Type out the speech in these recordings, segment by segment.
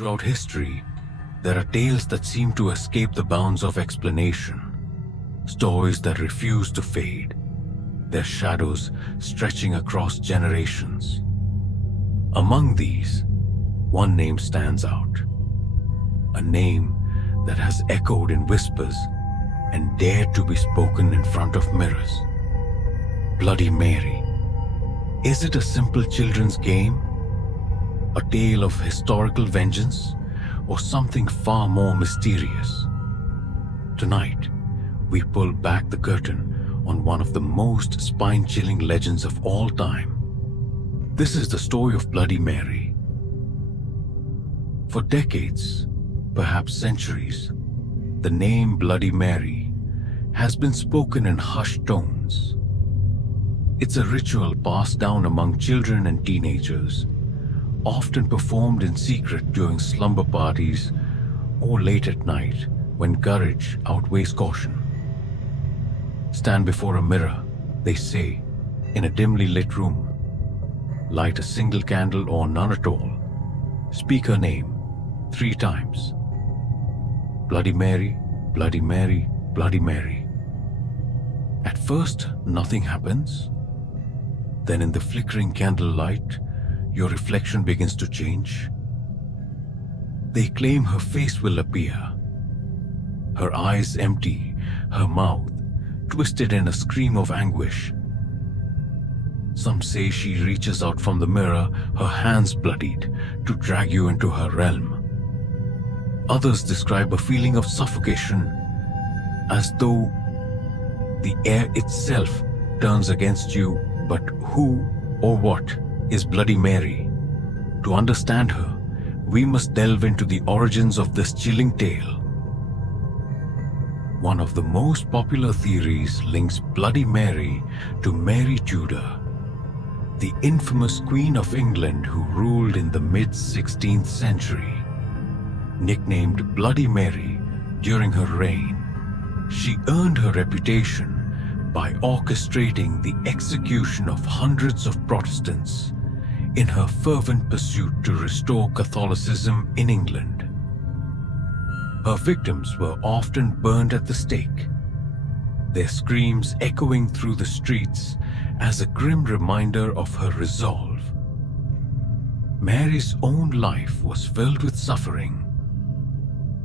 Throughout history, there are tales that seem to escape the bounds of explanation, stories that refuse to fade, their shadows stretching across generations. Among these, one name stands out, a name that has echoed in whispers and dared to be spoken in front of mirrors. Bloody Mary. Is it a simple children's game? A tale of historical vengeance? Or something far more mysterious? Tonight, we pull back the curtain on one of the most spine-chilling legends of all time. This is the story of Bloody Mary. For decades, perhaps centuries, the name Bloody Mary has been spoken in hushed tones. It's a ritual passed down among children and teenagers, often performed in secret during slumber parties or late at night when courage outweighs caution. Stand before a mirror, they say, in a dimly lit room. Light a single candle or none at all. Speak her name 3 times. Bloody Mary, Bloody Mary, Bloody Mary. At first, nothing happens. Then in the flickering candlelight, your reflection begins to change. They claim her face will appear. Her eyes empty, her mouth twisted in a scream of anguish. Some say she reaches out from the mirror, her hands bloodied, to drag you into her realm. Others describe a feeling of suffocation, as though the air itself turns against you. But who or what is Bloody Mary? To understand her, we must delve into the origins of this chilling tale. One of the most popular theories links Bloody Mary to Mary Tudor, the infamous Queen of England who ruled in the mid-16th century. Nicknamed Bloody Mary during her reign, she earned her reputation by orchestrating the execution of hundreds of Protestants in her fervent pursuit to restore Catholicism in England. Her victims were often burned at the stake, their screams echoing through the streets as a grim reminder of her resolve. Mary's own life was filled with suffering.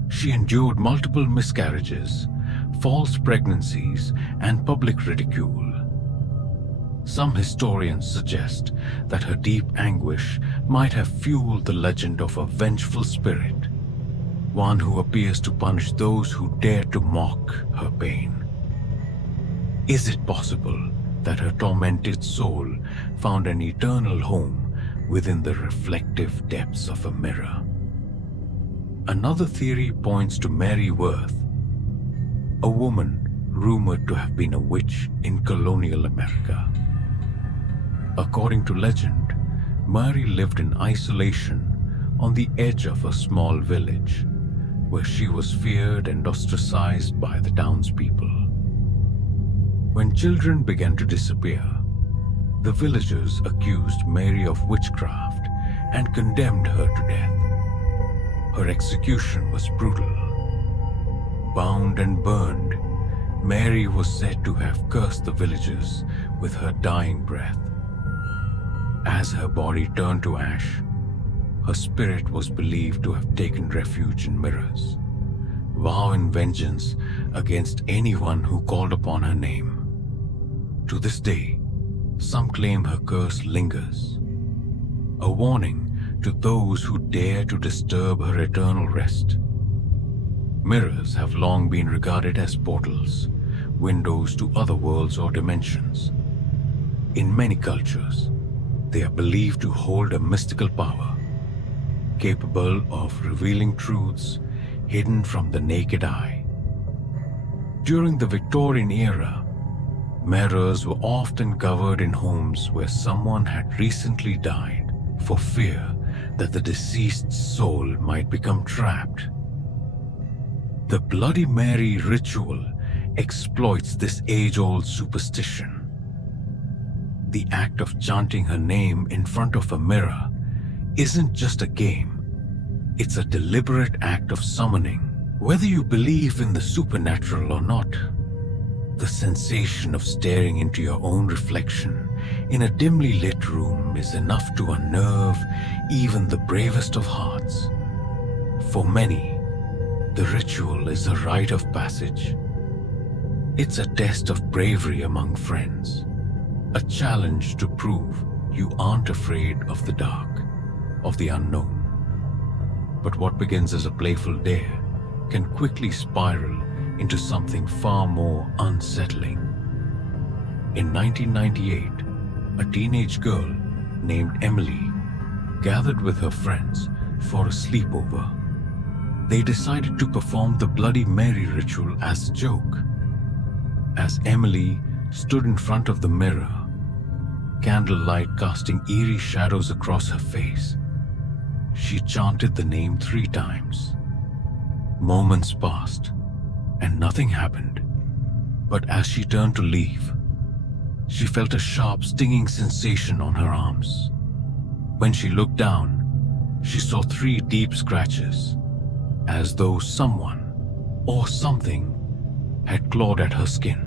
She endured multiple miscarriages, false pregnancies, and public ridicule. Some historians suggest that her deep anguish might have fueled the legend of a vengeful spirit, one who appears to punish those who dare to mock her pain. Is it possible that her tormented soul found an eternal home within the reflective depths of a mirror? Another theory points to Mary Worth, a woman rumored to have been a witch in colonial America. According to legend, Mary lived in isolation on the edge of a small village, where she was feared and ostracized by the townspeople. When children began to disappear, the villagers accused Mary of witchcraft and condemned her to death. Her execution was brutal. Bound and burned, Mary was said to have cursed the villagers with her dying breath. As her body turned to ash, her spirit was believed to have taken refuge in mirrors, vowing vengeance against anyone who called upon her name. To this day, some claim her curse lingers, a warning to those who dare to disturb her eternal rest. Mirrors have long been regarded as portals, windows to other worlds or dimensions. In many cultures, they are believed to hold a mystical power, capable of revealing truths hidden from the naked eye. During the Victorian era, mirrors were often covered in homes where someone had recently died, for fear that the deceased's soul might become trapped. The Bloody Mary ritual exploits this age-old superstition. The act of chanting her name in front of a mirror isn't just a game. It's a deliberate act of summoning. Whether you believe in the supernatural or not, the sensation of staring into your own reflection in a dimly lit room is enough to unnerve even the bravest of hearts. For many, the ritual is a rite of passage. It's a test of bravery among friends, a challenge to prove you aren't afraid of the dark, of the unknown. But what begins as a playful dare can quickly spiral into something far more unsettling. In 1998, a teenage girl named Emily gathered with her friends for a sleepover. They decided to perform the Bloody Mary ritual as a joke. As Emily stood in front of the mirror, candlelight casting eerie shadows across her face, she chanted the name 3 times. Moments passed, and nothing happened. But as she turned to leave, she felt a sharp, stinging sensation on her arms. When she looked down, she saw 3 deep scratches, as though someone or something had clawed at her skin.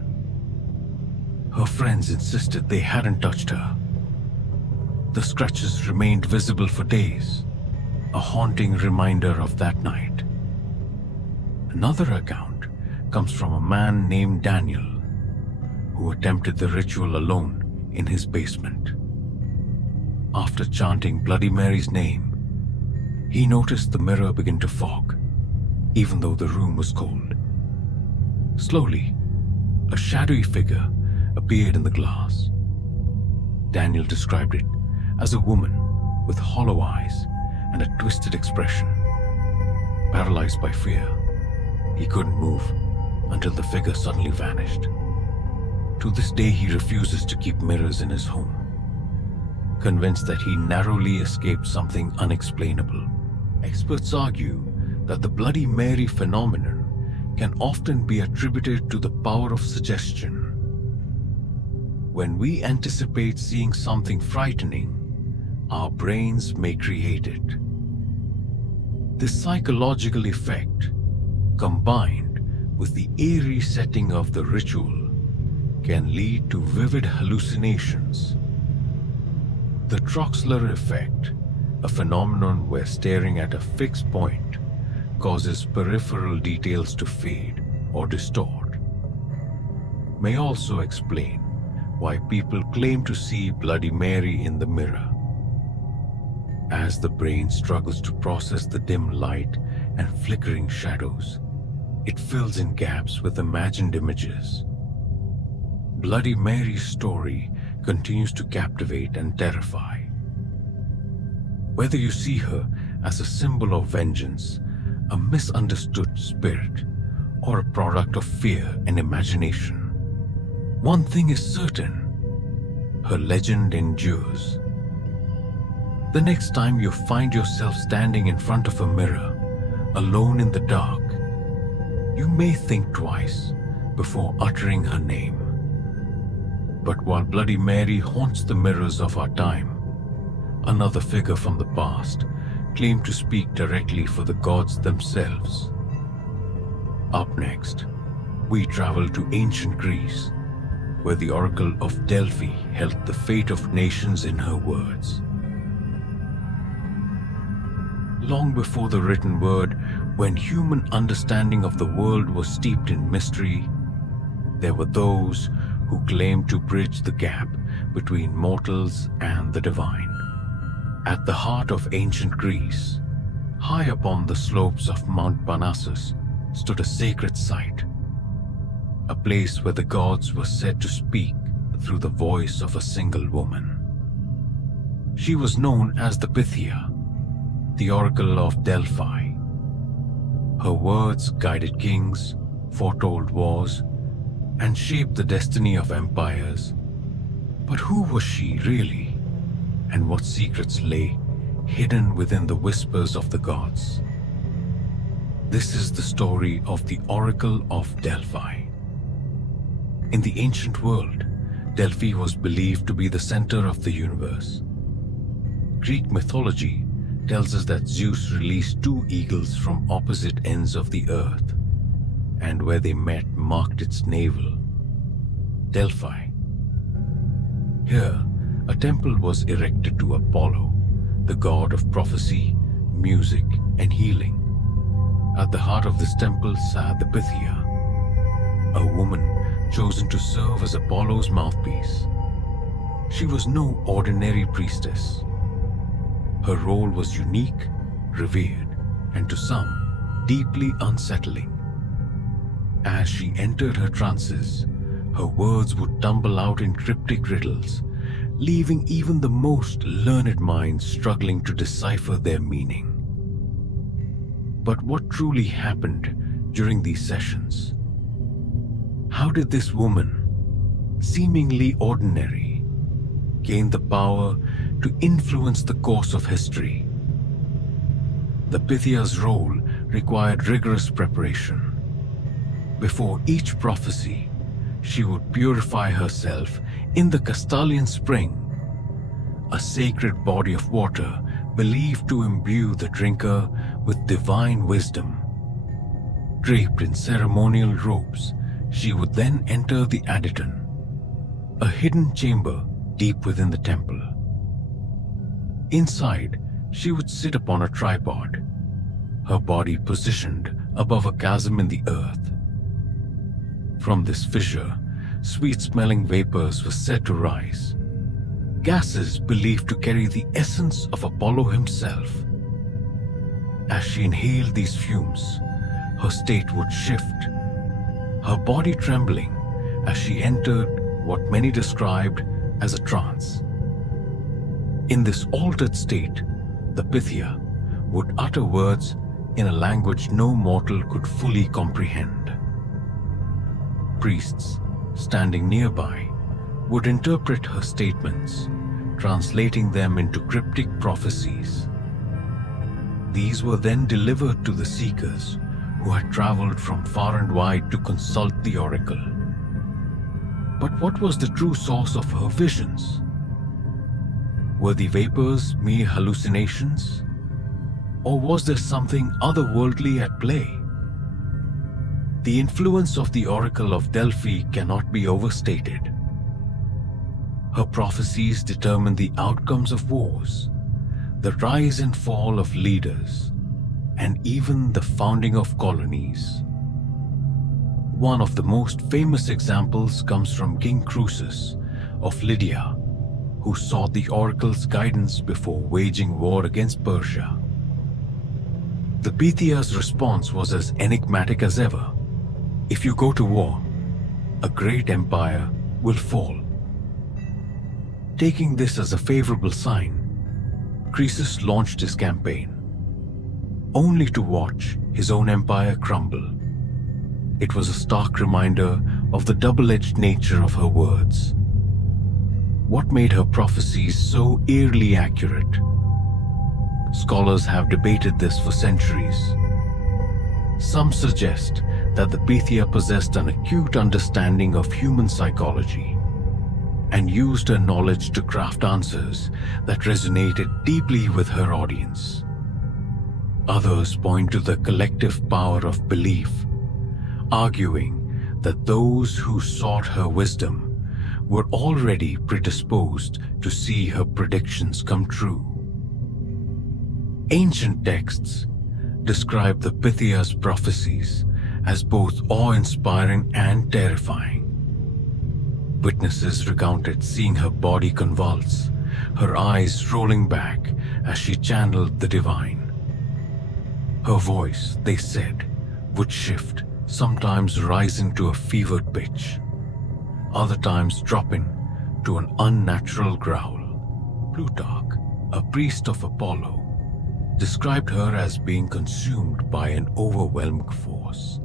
Her friends insisted they hadn't touched her. The scratches remained visible for days, a haunting reminder of that night. Another account comes from a man named Daniel, who attempted the ritual alone in his basement. After chanting Bloody Mary's name, he noticed the mirror begin to fog, even though the room was cold. Slowly, a shadowy figure appeared in the glass. Daniel described it as a woman with hollow eyes and a twisted expression. Paralyzed by fear, he couldn't move until the figure suddenly vanished. To this day, he refuses to keep mirrors in his home, convinced that he narrowly escaped something unexplainable. Experts argue that the Bloody Mary phenomenon can often be attributed to the power of suggestion. When we anticipate seeing something frightening, our brains may create it. This psychological effect, combined with the eerie setting of the ritual, can lead to vivid hallucinations. The Troxler effect, a phenomenon where staring at a fixed point causes peripheral details to fade or distort, may also explain why people claim to see Bloody Mary in the mirror. As the brain struggles to process the dim light and flickering shadows, it fills in gaps with imagined images. Bloody Mary's story continues to captivate and terrify. Whether you see her as a symbol of vengeance, a misunderstood spirit, or a product of fear and imagination, one thing is certain: her legend endures. The next time you find yourself standing in front of a mirror, alone in the dark, you may think twice before uttering her name. But while Bloody Mary haunts the mirrors of our time, another figure from the past claimed to speak directly for the gods themselves. Up next, we travel to ancient Greece, where the Oracle of Delphi held the fate of nations in her words. Long before the written word, when human understanding of the world was steeped in mystery, there were those who claimed to bridge the gap between mortals and the divine. At the heart of ancient Greece, high upon the slopes of Mount Parnassus, stood a sacred site, a place where the gods were said to speak through the voice of a single woman. She was known as the Pythia, the Oracle of Delphi. Her words guided kings, foretold wars, and shaped the destiny of empires. But who was she really, and what secrets lay hidden within the whispers of the gods? This is the story of the Oracle of Delphi. In the ancient world, Delphi was believed to be the center of the universe. Greek mythology tells us that Zeus released two eagles from opposite ends of the earth, and where they met marked its navel, Delphi. Here, a temple was erected to Apollo, the god of prophecy, music, and healing. At the heart of this temple sat the Pythia, a woman chosen to serve as Apollo's mouthpiece. She was no ordinary priestess. Her role was unique, revered, and to some, deeply unsettling. As she entered her trances, her words would tumble out in cryptic riddles, leaving even the most learned minds struggling to decipher their meaning. But what truly happened during these sessions? How did this woman, seemingly ordinary, gain the power to influence the course of history? The Pythia's role required rigorous preparation. Before each prophecy, she would purify herself in the Castalian spring, a sacred body of water believed to imbue the drinker with divine wisdom. Draped in ceremonial robes, she would then enter the adyton, a hidden chamber deep within the temple. Inside, she would sit upon a tripod, her body positioned above a chasm in the earth. From this fissure, sweet-smelling vapors were said to rise, gases believed to carry the essence of Apollo himself. As she inhaled these fumes, her state would shift, her body trembling as she entered what many described as a trance. In this altered state, the Pythia would utter words in a language no mortal could fully comprehend. Priests, standing nearby, would interpret her statements, translating them into cryptic prophecies. These were then delivered to the seekers who had traveled from far and wide to consult the oracle. But what was the true source of her visions? Were the vapors mere hallucinations? Or was there something otherworldly at play? The influence of the Oracle of Delphi cannot be overstated. Her prophecies determined the outcomes of wars, the rise and fall of leaders, and even the founding of colonies. One of the most famous examples comes from King Croesus of Lydia, who sought the oracle's guidance before waging war against Persia. The Pythia's response was as enigmatic as ever. If you go to war, a great empire will fall. Taking this as a favorable sign, Croesus launched his campaign, only to watch his own empire crumble. It was a stark reminder of the double-edged nature of her words. What made her prophecies so eerily accurate? Scholars have debated this for centuries. Some suggest that the Pythia possessed an acute understanding of human psychology and used her knowledge to craft answers that resonated deeply with her audience. Others point to the collective power of belief, arguing that those who sought her wisdom were already predisposed to see her predictions come true. Ancient texts describe the Pythia's prophecies as both awe-inspiring and terrifying. Witnesses recounted seeing her body convulse, her eyes rolling back as she channeled the divine. Her voice, they said, would shift, sometimes rising to a fevered pitch, other times dropping to an unnatural growl. Plutarch, a priest of Apollo, described her as being consumed by an overwhelming force,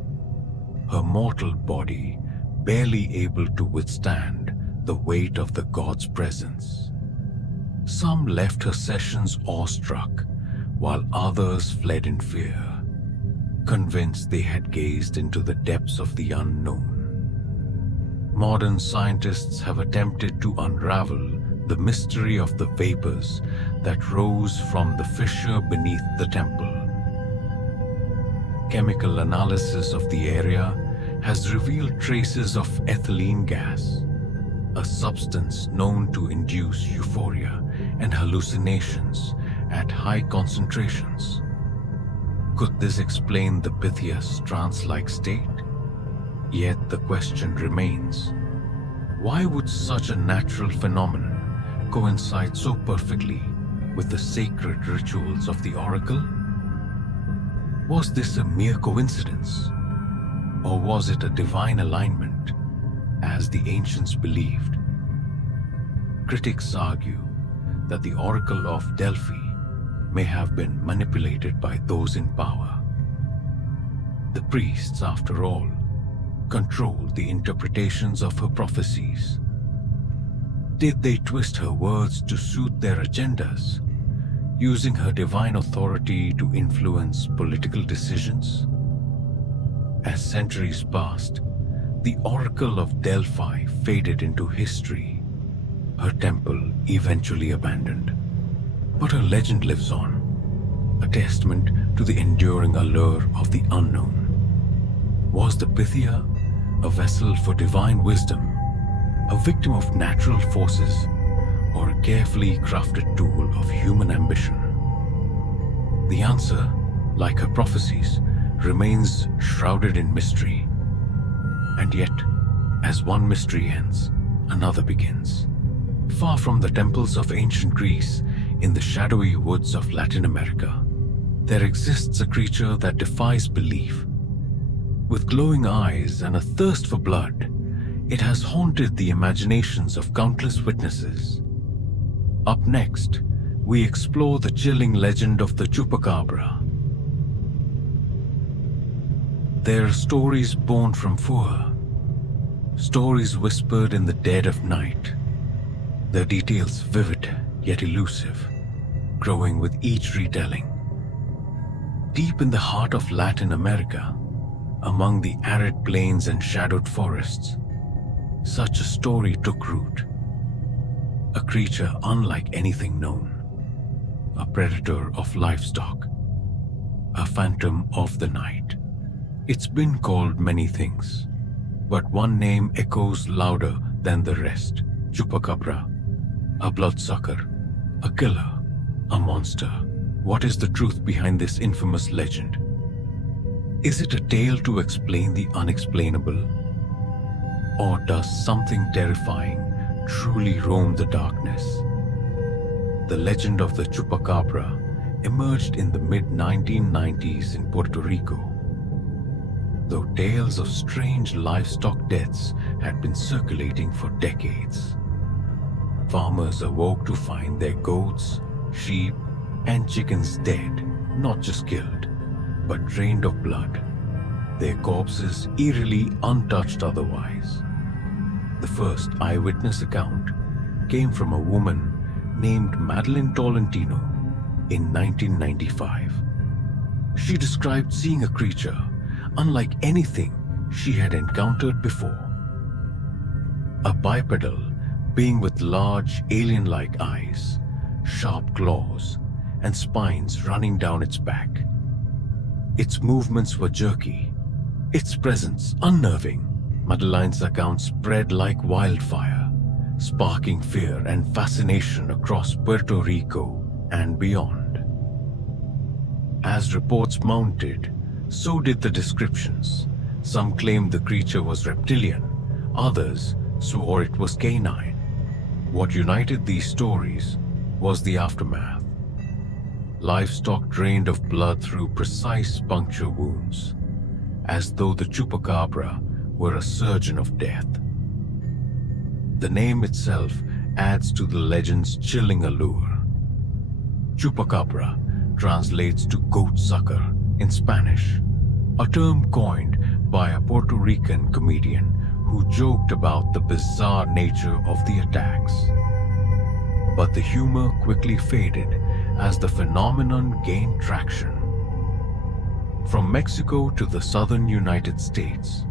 her mortal body barely able to withstand the weight of the god's presence. Some left her sessions awestruck, while others fled in fear, convinced they had gazed into the depths of the unknown. Modern scientists have attempted to unravel the mystery of the vapors that rose from the fissure beneath the temple. Chemical analysis of the area has revealed traces of ethylene gas, a substance known to induce euphoria and hallucinations at high concentrations. Could this explain the Pythia's trance-like state? Yet the question remains, why would such a natural phenomenon coincide so perfectly with the sacred rituals of the oracle? Was this a mere coincidence? Or was it a divine alignment, as the ancients believed? Critics argue that the oracle of Delphi may have been manipulated by those in power. The priests, after all, controlled the interpretations of her prophecies. Did they twist her words to suit their agendas, using her divine authority to influence political decisions? As centuries passed, the oracle of Delphi faded into history, her temple eventually abandoned. But her legend lives on, a testament to the enduring allure of the unknown. Was the Pythia a vessel for divine wisdom, a victim of natural forces, or a carefully crafted tool of human ambition? The answer, like her prophecies, remains shrouded in mystery. And yet, as one mystery ends, another begins. Far from the temples of ancient Greece, in the shadowy woods of Latin America, there exists a creature that defies belief. With glowing eyes and a thirst for blood, it has haunted the imaginations of countless witnesses. Up next, we explore the chilling legend of the Chupacabra. There are stories born from Fua, stories whispered in the dead of night, their details vivid yet elusive, growing with each retelling. Deep in the heart of Latin America, among the arid plains and shadowed forests, such a story took root. A creature unlike anything known, a predator of livestock, a phantom of the night. It's been called many things, but one name echoes louder than the rest: Chupacabra, a bloodsucker, a killer, a monster. What is the truth behind this infamous legend? Is it a tale to explain the unexplainable? Or does something terrifying truly roam the darkness? The legend of the Chupacabra emerged in the mid-1990s in Puerto Rico. Though tales of strange livestock deaths had been circulating for decades, farmers awoke to find their goats, sheep, and chickens dead, not just killed, but drained of blood, their corpses eerily untouched otherwise. The first eyewitness account came from a woman named Madeline Tolentino in 1995. She described seeing a creature unlike anything she had encountered before. A bipedal being with large alien-like eyes, sharp claws, and spines running down its back. Its movements were jerky, its presence unnerving. Madeline's account spread like wildfire, sparking fear and fascination across Puerto Rico and beyond. As reports mounted, so did the descriptions. Some claimed the creature was reptilian, others swore it was canine. What united these stories was the aftermath. Livestock drained of blood through precise puncture wounds, as though the Chupacabra were a surgeon of death. The name itself adds to the legend's chilling allure. Chupacabra translates to goat sucker in Spanish, a term coined by a Puerto Rican comedian who joked about the bizarre nature of the attacks. But the humor quickly faded as the phenomenon gained traction. From Mexico to the southern United States,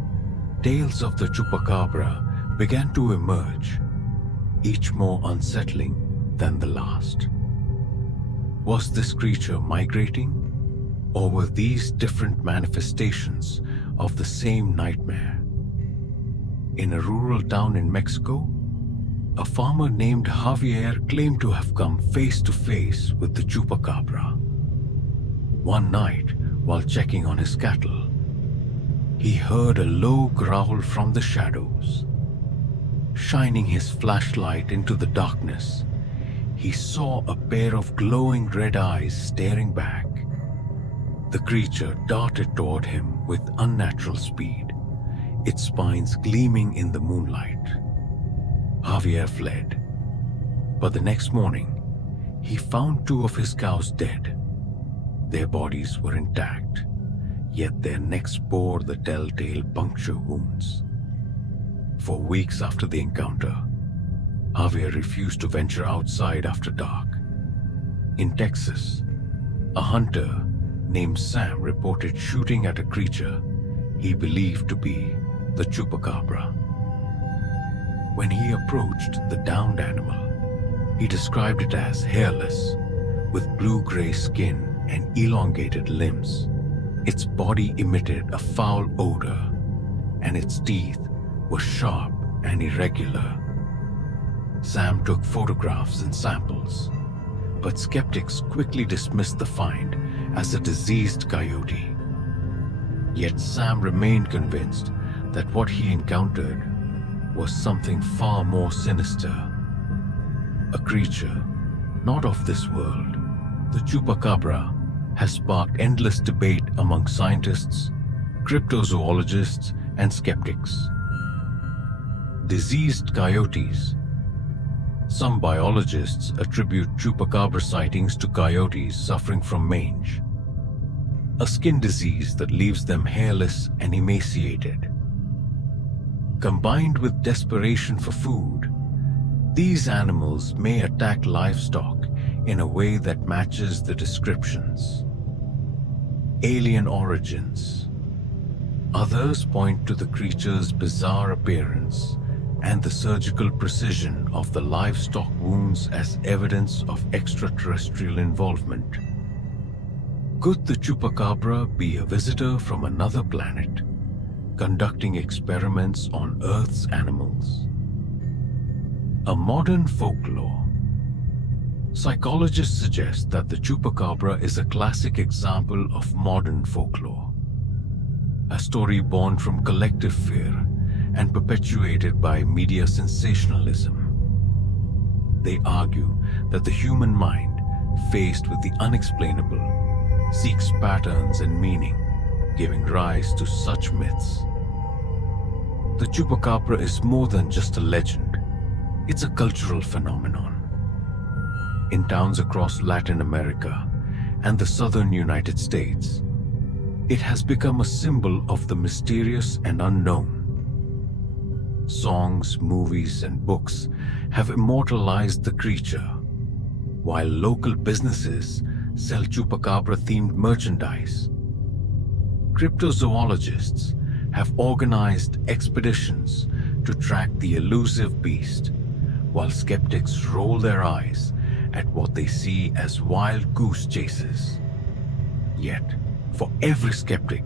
tales of the Chupacabra began to emerge. each more unsettling than the last. Was this creature migrating, or were these different manifestations of the same nightmare? In a rural town in Mexico, a farmer named Javier claimed to have come face to face with the chupacabra. One night, while checking on his cattle, he heard a low growl from the shadows. Shining his flashlight into the darkness, he saw a pair of glowing red eyes staring back. The creature darted toward him with unnatural speed, its spines gleaming in the moonlight. Javier fled, but the next morning, he found 2 of his cows dead. Their bodies were intact, yet their necks bore the telltale puncture wounds. For weeks after the encounter, Javier refused to venture outside after dark. In Texas, a hunter named Sam reported shooting at a creature he believed to be the chupacabra. When he approached the downed animal, he described it as hairless, with blue-gray skin and elongated limbs. Its body emitted a foul odor, and its teeth were sharp and irregular. Sam took photographs and samples, but skeptics quickly dismissed the find as a diseased coyote. Yet Sam remained convinced that what he encountered was something far more sinister. A creature not of this world. The chupacabra has sparked endless debate among scientists, cryptozoologists, and skeptics. Diseased coyotes. Some biologists attribute chupacabra sightings to coyotes suffering from mange, a skin disease that leaves them hairless and emaciated. Combined with desperation for food, these animals may attack livestock in a way that matches the descriptions. Alien origins. Others point to the creature's bizarre appearance and the surgical precision of the livestock wounds as evidence of extraterrestrial involvement. Could the chupacabra be a visitor from another planet, conducting experiments on Earth's animals? A modern folklore. Psychologists suggest that the chupacabra is a classic example of modern folklore, a story born from collective fear and perpetuated by media sensationalism. They argue that the human mind, faced with the unexplainable, seeks patterns and meaning, giving rise to such myths. The chupacabra is more than just a legend. It's a cultural phenomenon. In towns across Latin America and the southern United States, it has become a symbol of the mysterious and unknown. Songs, movies, and books have immortalized the creature, while local businesses sell chupacabra-themed merchandise. Cryptozoologists have organized expeditions to track the elusive beast, while skeptics roll their eyes at what they see as wild goose chases. Yet, for every skeptic,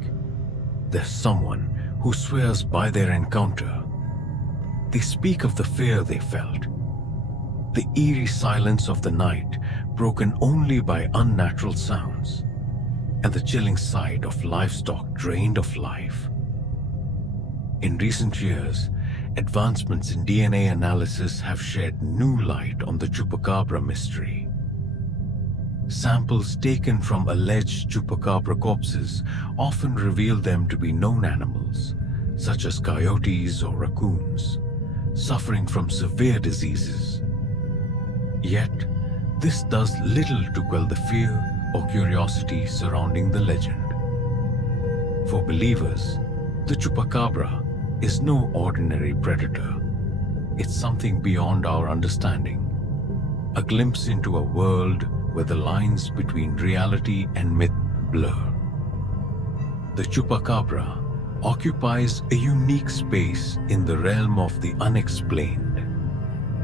there's someone who swears by their encounter. They speak of the fear they felt, the eerie silence of the night broken only by unnatural sounds, and the chilling sight of livestock drained of life. In recent years, advancements in DNA analysis have shed new light on the chupacabra mystery. Samples taken from alleged chupacabra corpses often reveal them to be known animals, such as coyotes or raccoons, suffering from severe diseases. Yet, this does little to quell the fear or curiosity surrounding the legend. For believers, the chupacabra is no ordinary predator. It's something beyond our understanding, a glimpse into a world where the lines between reality and myth blur. The chupacabra occupies a unique space in the realm of the unexplained,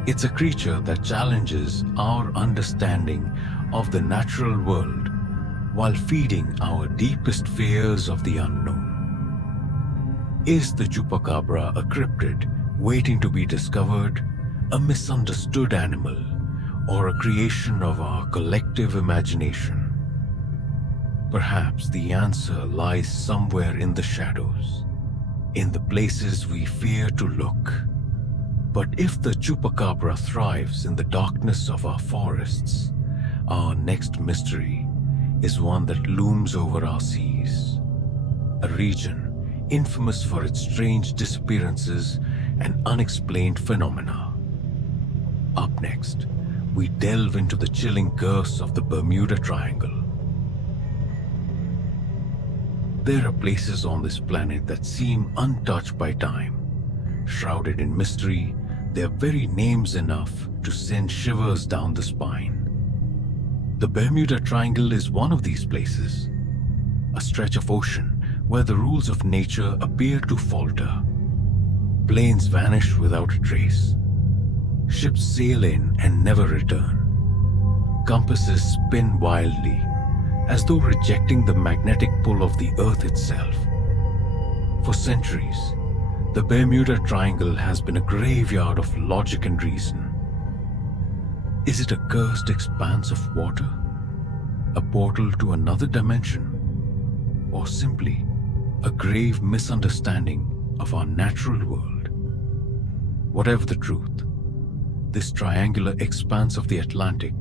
It's a creature that challenges our understanding of the natural world while feeding our deepest fears of the unknown. Is the chupacabra a cryptid waiting to be discovered, a misunderstood animal, or a creation of our collective imagination? Perhaps the answer lies somewhere in the shadows, in the places we fear to look. But if the chupacabra thrives in the darkness of our forests, our next mystery is one that looms over our seas, a region infamous for its strange disappearances and unexplained phenomena. Up next, we delve into the chilling curse of the Bermuda Triangle. There are places on this planet that seem untouched by time. Shrouded in mystery, their very names enough to send shivers down the spine. The Bermuda Triangle is one of these places, a stretch of ocean where the rules of nature appear to falter. Planes vanish without a trace. Ships sail in and never return. Compasses spin wildly, as though rejecting the magnetic pull of the Earth itself. For centuries, the Bermuda Triangle has been a graveyard of logic and reason. Is it a cursed expanse of water? A portal to another dimension? Or simply a grave misunderstanding of our natural world? Whatever the truth, this triangular expanse of the Atlantic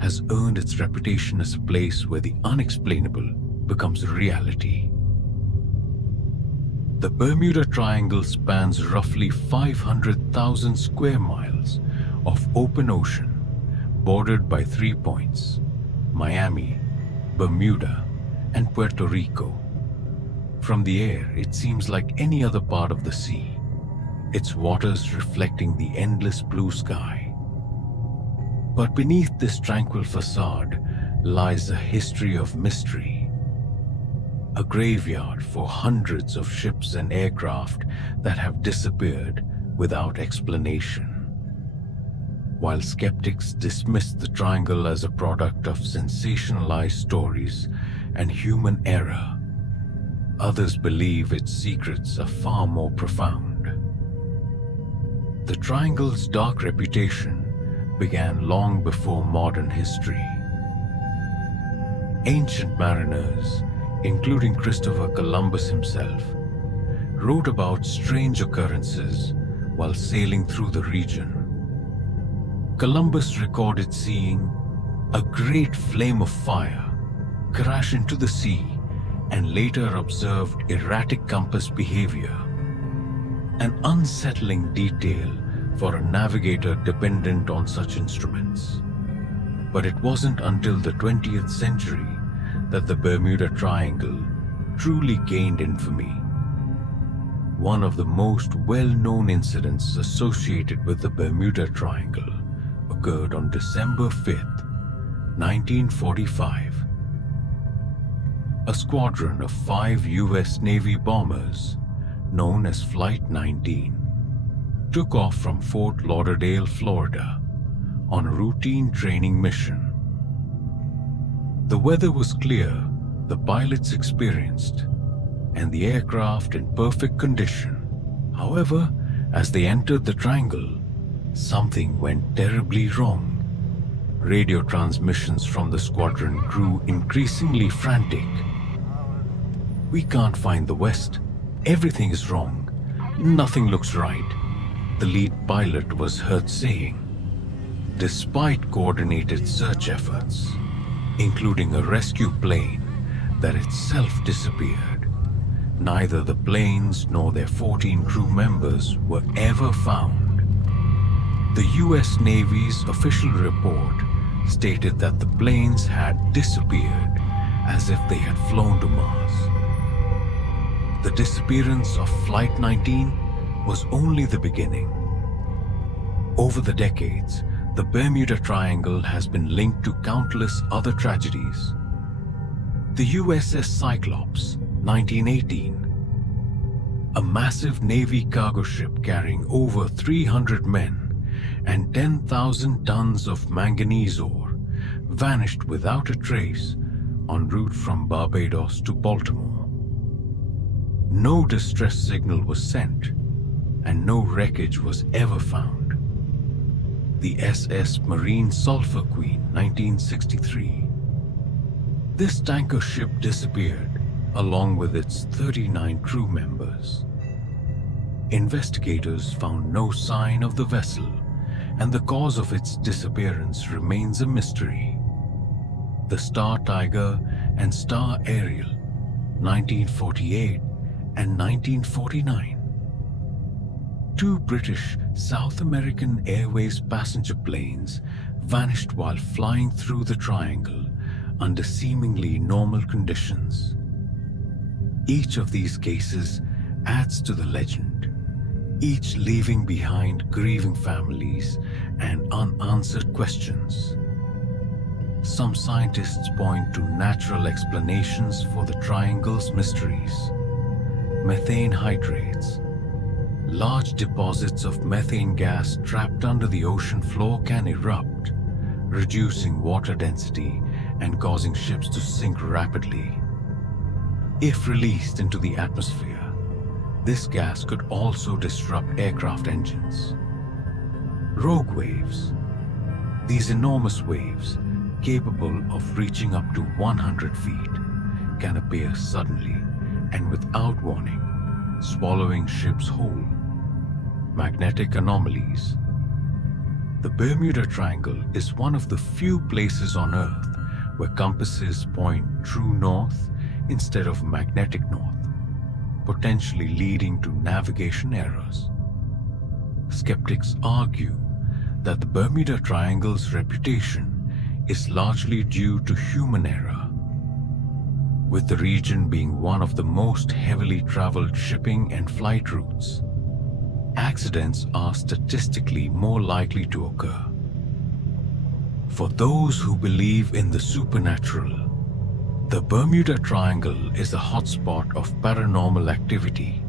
has earned its reputation as a place where the unexplainable becomes a reality. The Bermuda Triangle spans roughly 500,000 square miles of open ocean, bordered by 3 points: Miami, Bermuda, and Puerto Rico. From the air, it seems like any other part of the sea, its waters reflecting the endless blue sky. But beneath this tranquil facade lies a history of mystery, a graveyard for hundreds of ships and aircraft that have disappeared without explanation. While skeptics dismiss the triangle as a product of sensationalized stories and human error, others believe its secrets are far more profound. The triangle's dark reputation began long before modern history. Ancient mariners, including Christopher Columbus himself, wrote about strange occurrences while sailing through the region. Columbus recorded seeing a great flame of fire crash into the sea and later observed erratic compass behavior, an unsettling detail for a navigator dependent on such instruments. But it wasn't until the 20th century that the Bermuda Triangle truly gained infamy. One of the most well-known incidents associated with the Bermuda Triangle occurred on December 5th, 1945. A squadron of 5 US Navy bombers, known as Flight 19, took off from Fort Lauderdale, Florida, on a routine training mission. The weather was clear, the pilots experienced, and the aircraft in perfect condition. However, as they entered the triangle, something went terribly wrong. Radio transmissions from the squadron grew increasingly frantic. "We can't find the west. Everything is wrong. Nothing looks right," the lead pilot was heard saying. Despite coordinated search efforts, including a rescue plane that itself disappeared, neither the planes nor their 14 crew members were ever found. The US Navy's official report stated that the planes had disappeared as if they had flown to Mars. The disappearance of Flight 19 was only the beginning. Over the decades, the Bermuda Triangle has been linked to countless other tragedies. The USS Cyclops, 1918, a massive Navy cargo ship carrying over 300 men, and 10,000 tons of manganese ore vanished without a trace en route from Barbados to Baltimore. No distress signal was sent, and no wreckage was ever found. The SS Marine Sulphur Queen, 1963. This tanker ship disappeared along with its 39 crew members. Investigators found no sign of the vessel, and the cause of its disappearance remains a mystery. The Star Tiger and Star Ariel, 1948 and 1949. Two British South American Airways passenger planes vanished while flying through the triangle under seemingly normal conditions. Each of these cases adds to the legend, each leaving behind grieving families and unanswered questions. Some scientists point to natural explanations for the triangle's mysteries. Methane hydrates. Large deposits of methane gas trapped under the ocean floor can erupt, reducing water density and causing ships to sink rapidly. If released into the atmosphere, this gas could also disrupt aircraft engines. Rogue waves. These enormous waves, capable of reaching up to 100 feet, can appear suddenly and without warning, swallowing ships whole. Magnetic anomalies. The Bermuda Triangle is one of the few places on Earth where compasses point true north instead of magnetic north, potentially leading to navigation errors. Skeptics argue that the Bermuda Triangle's reputation is largely due to human error, with the region being one of the most heavily traveled shipping and flight routes. Accidents are statistically more likely to occur. For those who believe in the supernatural, the Bermuda Triangle is a hotspot of paranormal activity.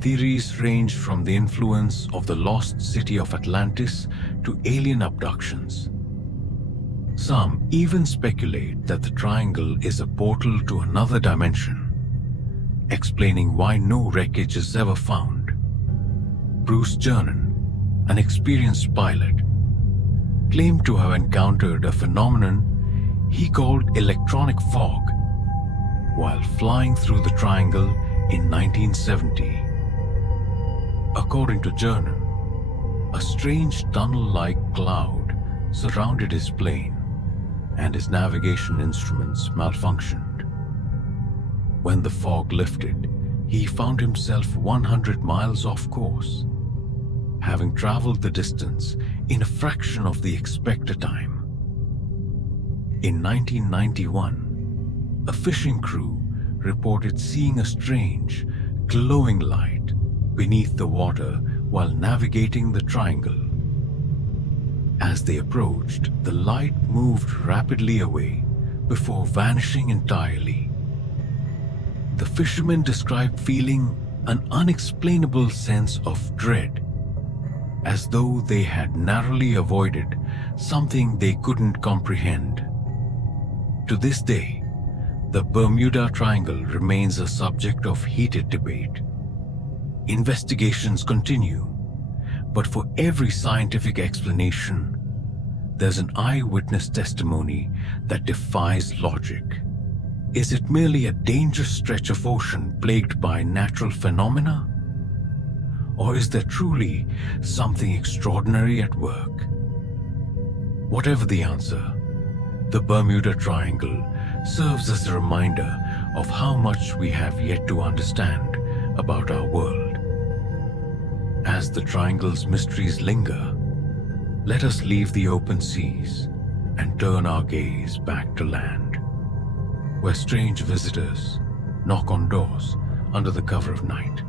Theories range from the influence of the lost city of Atlantis to alien abductions. Some even speculate that the triangle is a portal to another dimension, explaining why no wreckage is ever found. Bruce Jernan, an experienced pilot, claimed to have encountered a phenomenon he called electronic fog while flying through the triangle in 1970. According to Jernan, a strange tunnel-like cloud surrounded his plane and his navigation instruments malfunctioned. When the fog lifted, he found himself 100 miles off course, having traveled the distance in a fraction of the expected time. In 1991, a fishing crew reported seeing a strange, glowing light beneath the water while navigating the triangle. As they approached, the light moved rapidly away before vanishing entirely. The fishermen described feeling an unexplainable sense of dread, as though they had narrowly avoided something they couldn't comprehend. To this day, the Bermuda Triangle remains a subject of heated debate. Investigations continue, but for every scientific explanation, there's an eyewitness testimony that defies logic. Is it merely a dangerous stretch of ocean plagued by natural phenomena? Or is there truly something extraordinary at work? Whatever the answer, the Bermuda Triangle serves as a reminder of how much we have yet to understand about our world. As the Triangle's mysteries linger, let us leave the open seas and turn our gaze back to land, where strange visitors knock on doors under the cover of night.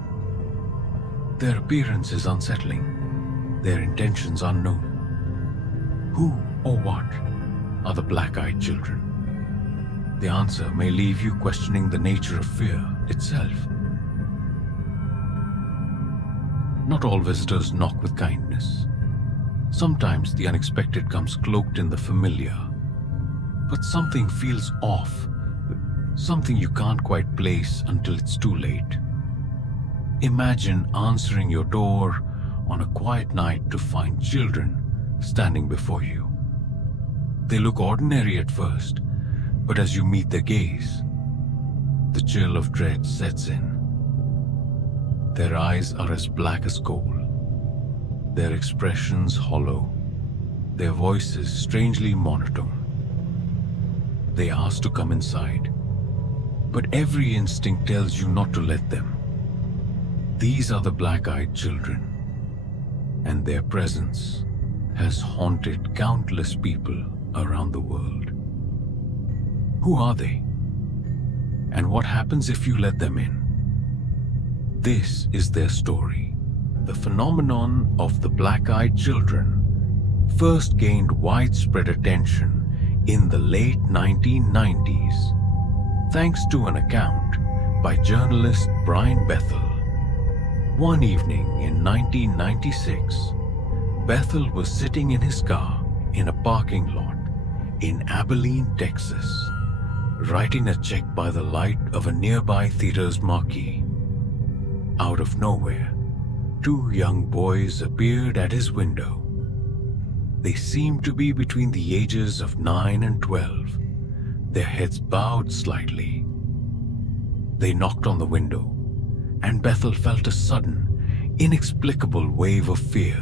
Their appearance is unsettling, their intentions unknown. Who or what are the black-eyed children? The answer may leave you questioning the nature of fear itself. Not all visitors knock with kindness. Sometimes the unexpected comes cloaked in the familiar, but something feels off, something you can't quite place until it's too late. Imagine answering your door on a quiet night to find children standing before you. They look ordinary at first, but as you meet their gaze, the chill of dread sets in. Their eyes are as black as coal, their expressions hollow, their voices strangely monotone. They ask to come inside, but every instinct tells you not to let them. These are the black-eyed children, and their presence has haunted countless people around the world. Who are they? And what happens if you let them in? This is their story. The phenomenon of the black-eyed children first gained widespread attention in the late 1990s, thanks to an account by journalist Brian Bethel. One evening in 1996, Bethel was sitting in his car in a parking lot in Abilene, Texas, writing a check by the light of a nearby theater's marquee. Out of nowhere, two young boys appeared at his window. They seemed to be between the ages of 9 and 12, their heads bowed slightly. They knocked on the window, and Bethel felt a sudden, inexplicable wave of fear.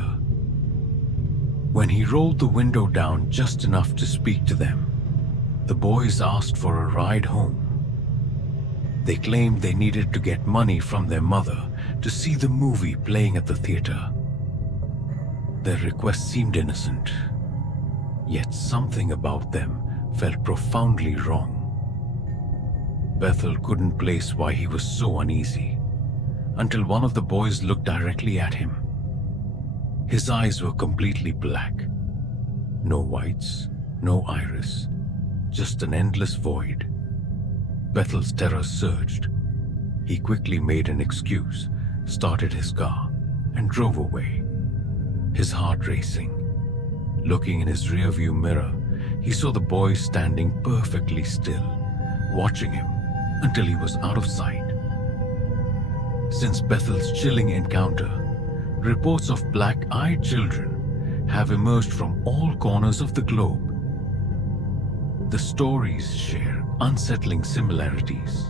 When he rolled the window down just enough to speak to them, the boys asked for a ride home. They claimed they needed to get money from their mother to see the movie playing at the theater. Their request seemed innocent, yet something about them felt profoundly wrong. Bethel couldn't place why he was so uneasy, until one of the boys looked directly at him. His eyes were completely black. No whites, no iris, just an endless void. Bethel's terror surged. He quickly made an excuse, started his car, and drove away, his heart racing. Looking in his rearview mirror, he saw the boy standing perfectly still, watching him until he was out of sight. Since Bethel's chilling encounter, reports of black-eyed children have emerged from all corners of the globe. The stories share unsettling similarities.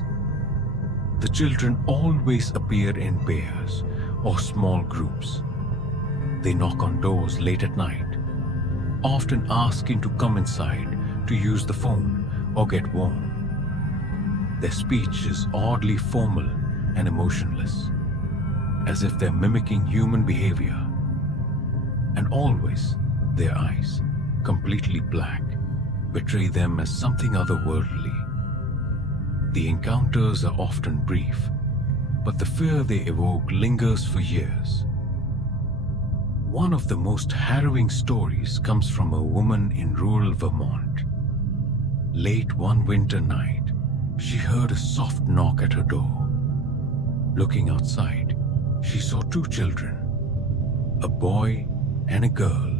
The children always appear in pairs or small groups. They knock on doors late at night, often asking to come inside to use the phone or get warm. Their speech is oddly formal and emotionless, as if they're mimicking human behavior. And always, their eyes, completely black, betray them as something otherworldly. The encounters are often brief, but the fear they evoke lingers for years. One of the most harrowing stories comes from a woman in rural Vermont. Late one winter night, she heard a soft knock at her door. Looking outside, she saw two children, a boy and a girl,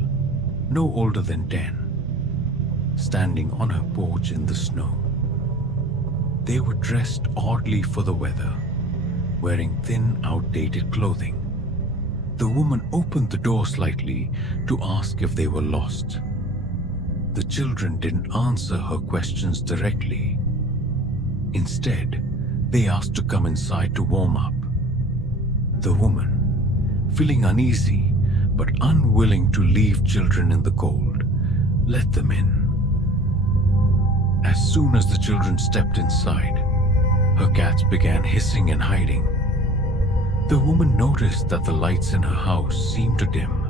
no older than 10, standing on her porch in the snow. They were dressed oddly for the weather, wearing thin, outdated clothing. The woman opened the door slightly to ask if they were lost. The children didn't answer her questions directly. Instead, they asked to come inside to warm up. The woman, feeling uneasy but unwilling to leave children in the cold, let them in. As soon as the children stepped inside, her cats began hissing and hiding. The woman noticed that the lights in her house seemed to dim.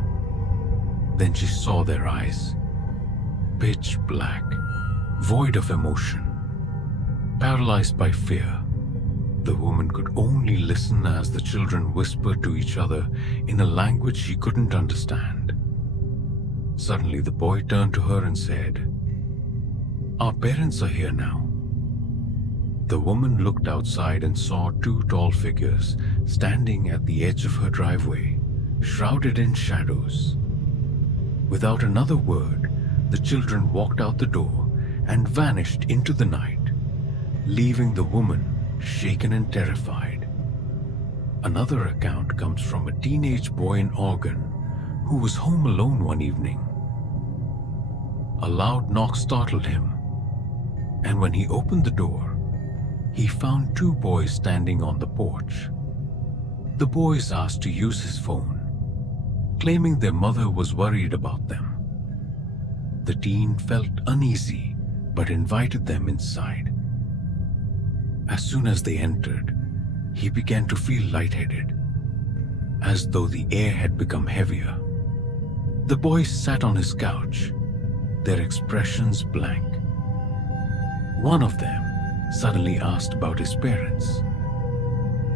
Then she saw their eyes, pitch black, void of emotion. Paralyzed by fear, the woman could only listen as the children whispered to each other in a language she couldn't understand. Suddenly, the boy turned to her and said, "Our parents are here now." The woman looked outside and saw two tall figures standing at the edge of her driveway, shrouded in shadows. Without another word, the children walked out the door and vanished into the night, leaving the woman shaken and terrified. Another account comes from a teenage boy in Oregon who was home alone one evening. A loud knock startled him, and when he opened the door, he found two boys standing on the porch. The boys asked to use his phone, claiming their mother was worried about them. The teen felt uneasy but invited them inside. As soon as they entered, he began to feel lightheaded, as though the air had become heavier. The boys sat on his couch, their expressions blank. One of them suddenly asked about his parents,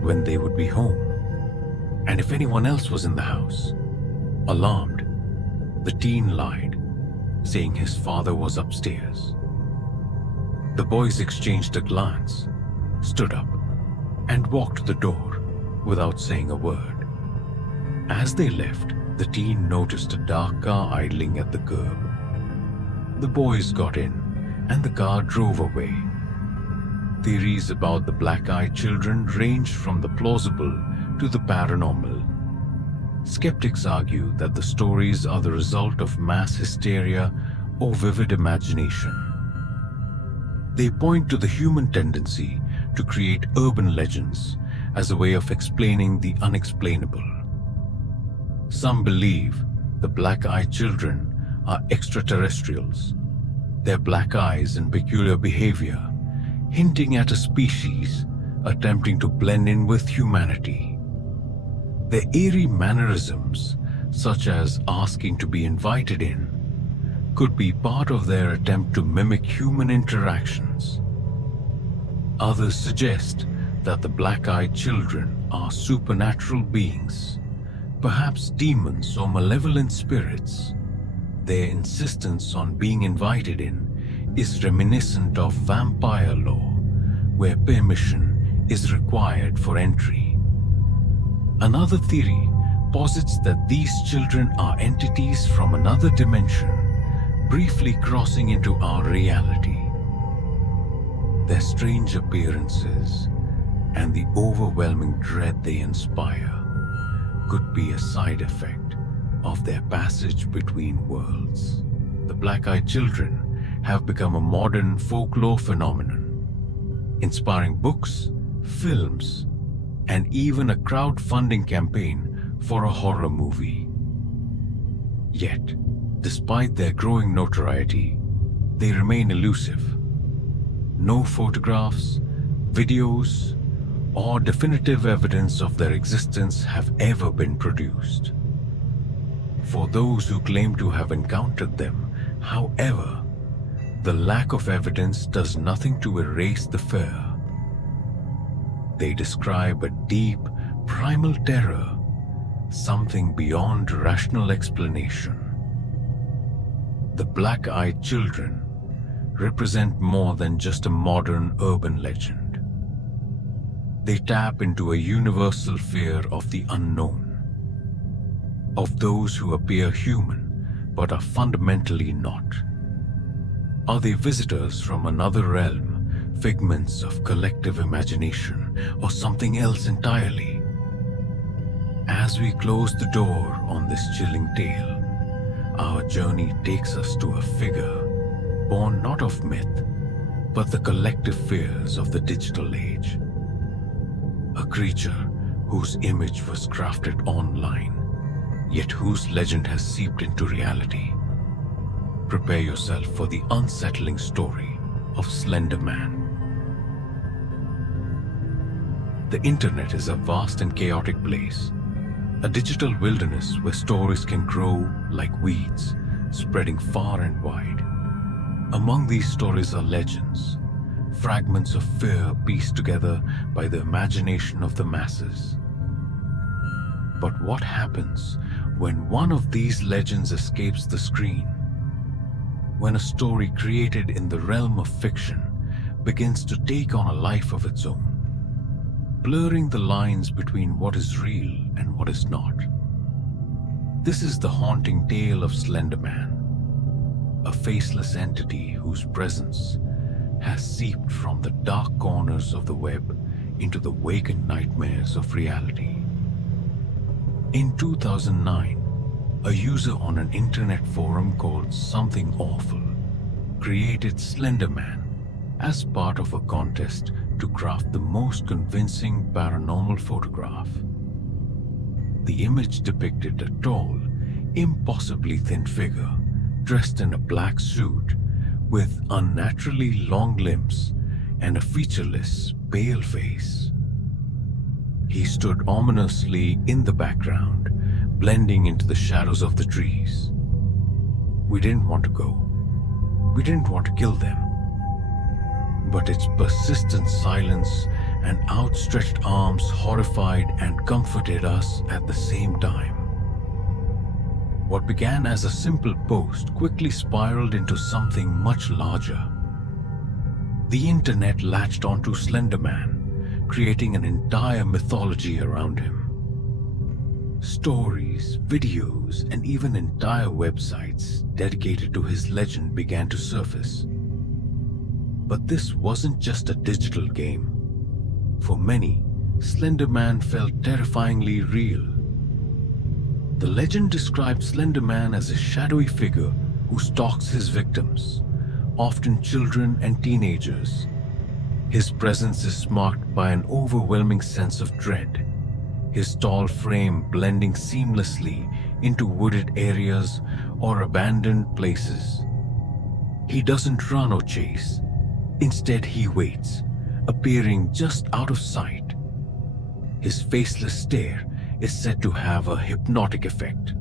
when they would be home, and if anyone else was in the house. Alarmed, the teen lied, saying his father was upstairs. The boys exchanged a glance, stood up, and walked to the door without saying a word. As they left, the teen noticed a dark car idling at the curb. The boys got in, and the car drove away. Theories about the black-eyed children ranged from the plausible to the paranormal. Skeptics argue that the stories are the result of mass hysteria or vivid imagination. They point to the human tendency to create urban legends as a way of explaining the unexplainable. Some believe the black-eyed children are extraterrestrials, their black eyes and peculiar behavior hinting at a species attempting to blend in with humanity. Their eerie mannerisms, such as asking to be invited in, could be part of their attempt to mimic human interactions. Others suggest that the black-eyed children are supernatural beings, perhaps demons or malevolent spirits. Their insistence on being invited in is reminiscent of vampire law, where permission is required for entry. Another theory posits that these children are entities from another dimension, briefly crossing into our reality. Their strange appearances and the overwhelming dread they inspire could be a side effect of their passage between worlds. The black-eyed children have become a modern folklore phenomenon, inspiring books, films, and even a crowdfunding campaign for a horror movie. Yet, despite their growing notoriety, they remain elusive. No photographs, videos, or definitive evidence of their existence have ever been produced. For those who claim to have encountered them, however, the lack of evidence does nothing to erase the fear. They describe a deep, primal terror, something beyond rational explanation. The black-eyed children represent more than just a modern urban legend. They tap into a universal fear of the unknown, of those who appear human but are fundamentally not. Are they visitors from another realm, figments of collective imagination, or something else entirely? As we close the door on this chilling tale, our journey takes us to a figure born not of myth, but the collective fears of the digital age. A creature whose image was crafted online, yet whose legend has seeped into reality. Prepare yourself for the unsettling story of Slender Man. The internet is a vast and chaotic place, a digital wilderness where stories can grow like weeds, spreading far and wide. Among these stories are legends, fragments of fear pieced together by the imagination of the masses. But what happens when one of these legends escapes the screen? When a story created in the realm of fiction begins to take on a life of its own, blurring the lines between what is real and what is not. This is the haunting tale of Slender Man, a faceless entity whose presence has seeped from the dark corners of the web into the vacant nightmares of reality. In 2009, a user on an internet forum called Something Awful created Slender Man as part of a contest to craft the most convincing paranormal photograph. The image depicted a tall, impossibly thin figure dressed in a black suit with unnaturally long limbs and a featureless, pale face. He stood ominously in the background, blending into the shadows of the trees. We didn't want to go. We didn't want to kill them. But its persistent silence and outstretched arms horrified and comforted us at the same time. What began as a simple post quickly spiraled into something much larger. The internet latched onto Slender Man, creating an entire mythology around him. Stories, videos, and even entire websites dedicated to his legend began to surface. But this wasn't just a digital game. For many, Slender Man felt terrifyingly real. The legend described Slender Man as a shadowy figure who stalks his victims, often children and teenagers. His presence is marked by an overwhelming sense of dread, his tall frame blending seamlessly into wooded areas or abandoned places. He doesn't run or chase. Instead, he waits, appearing just out of sight. His faceless stare is said to have a hypnotic effect,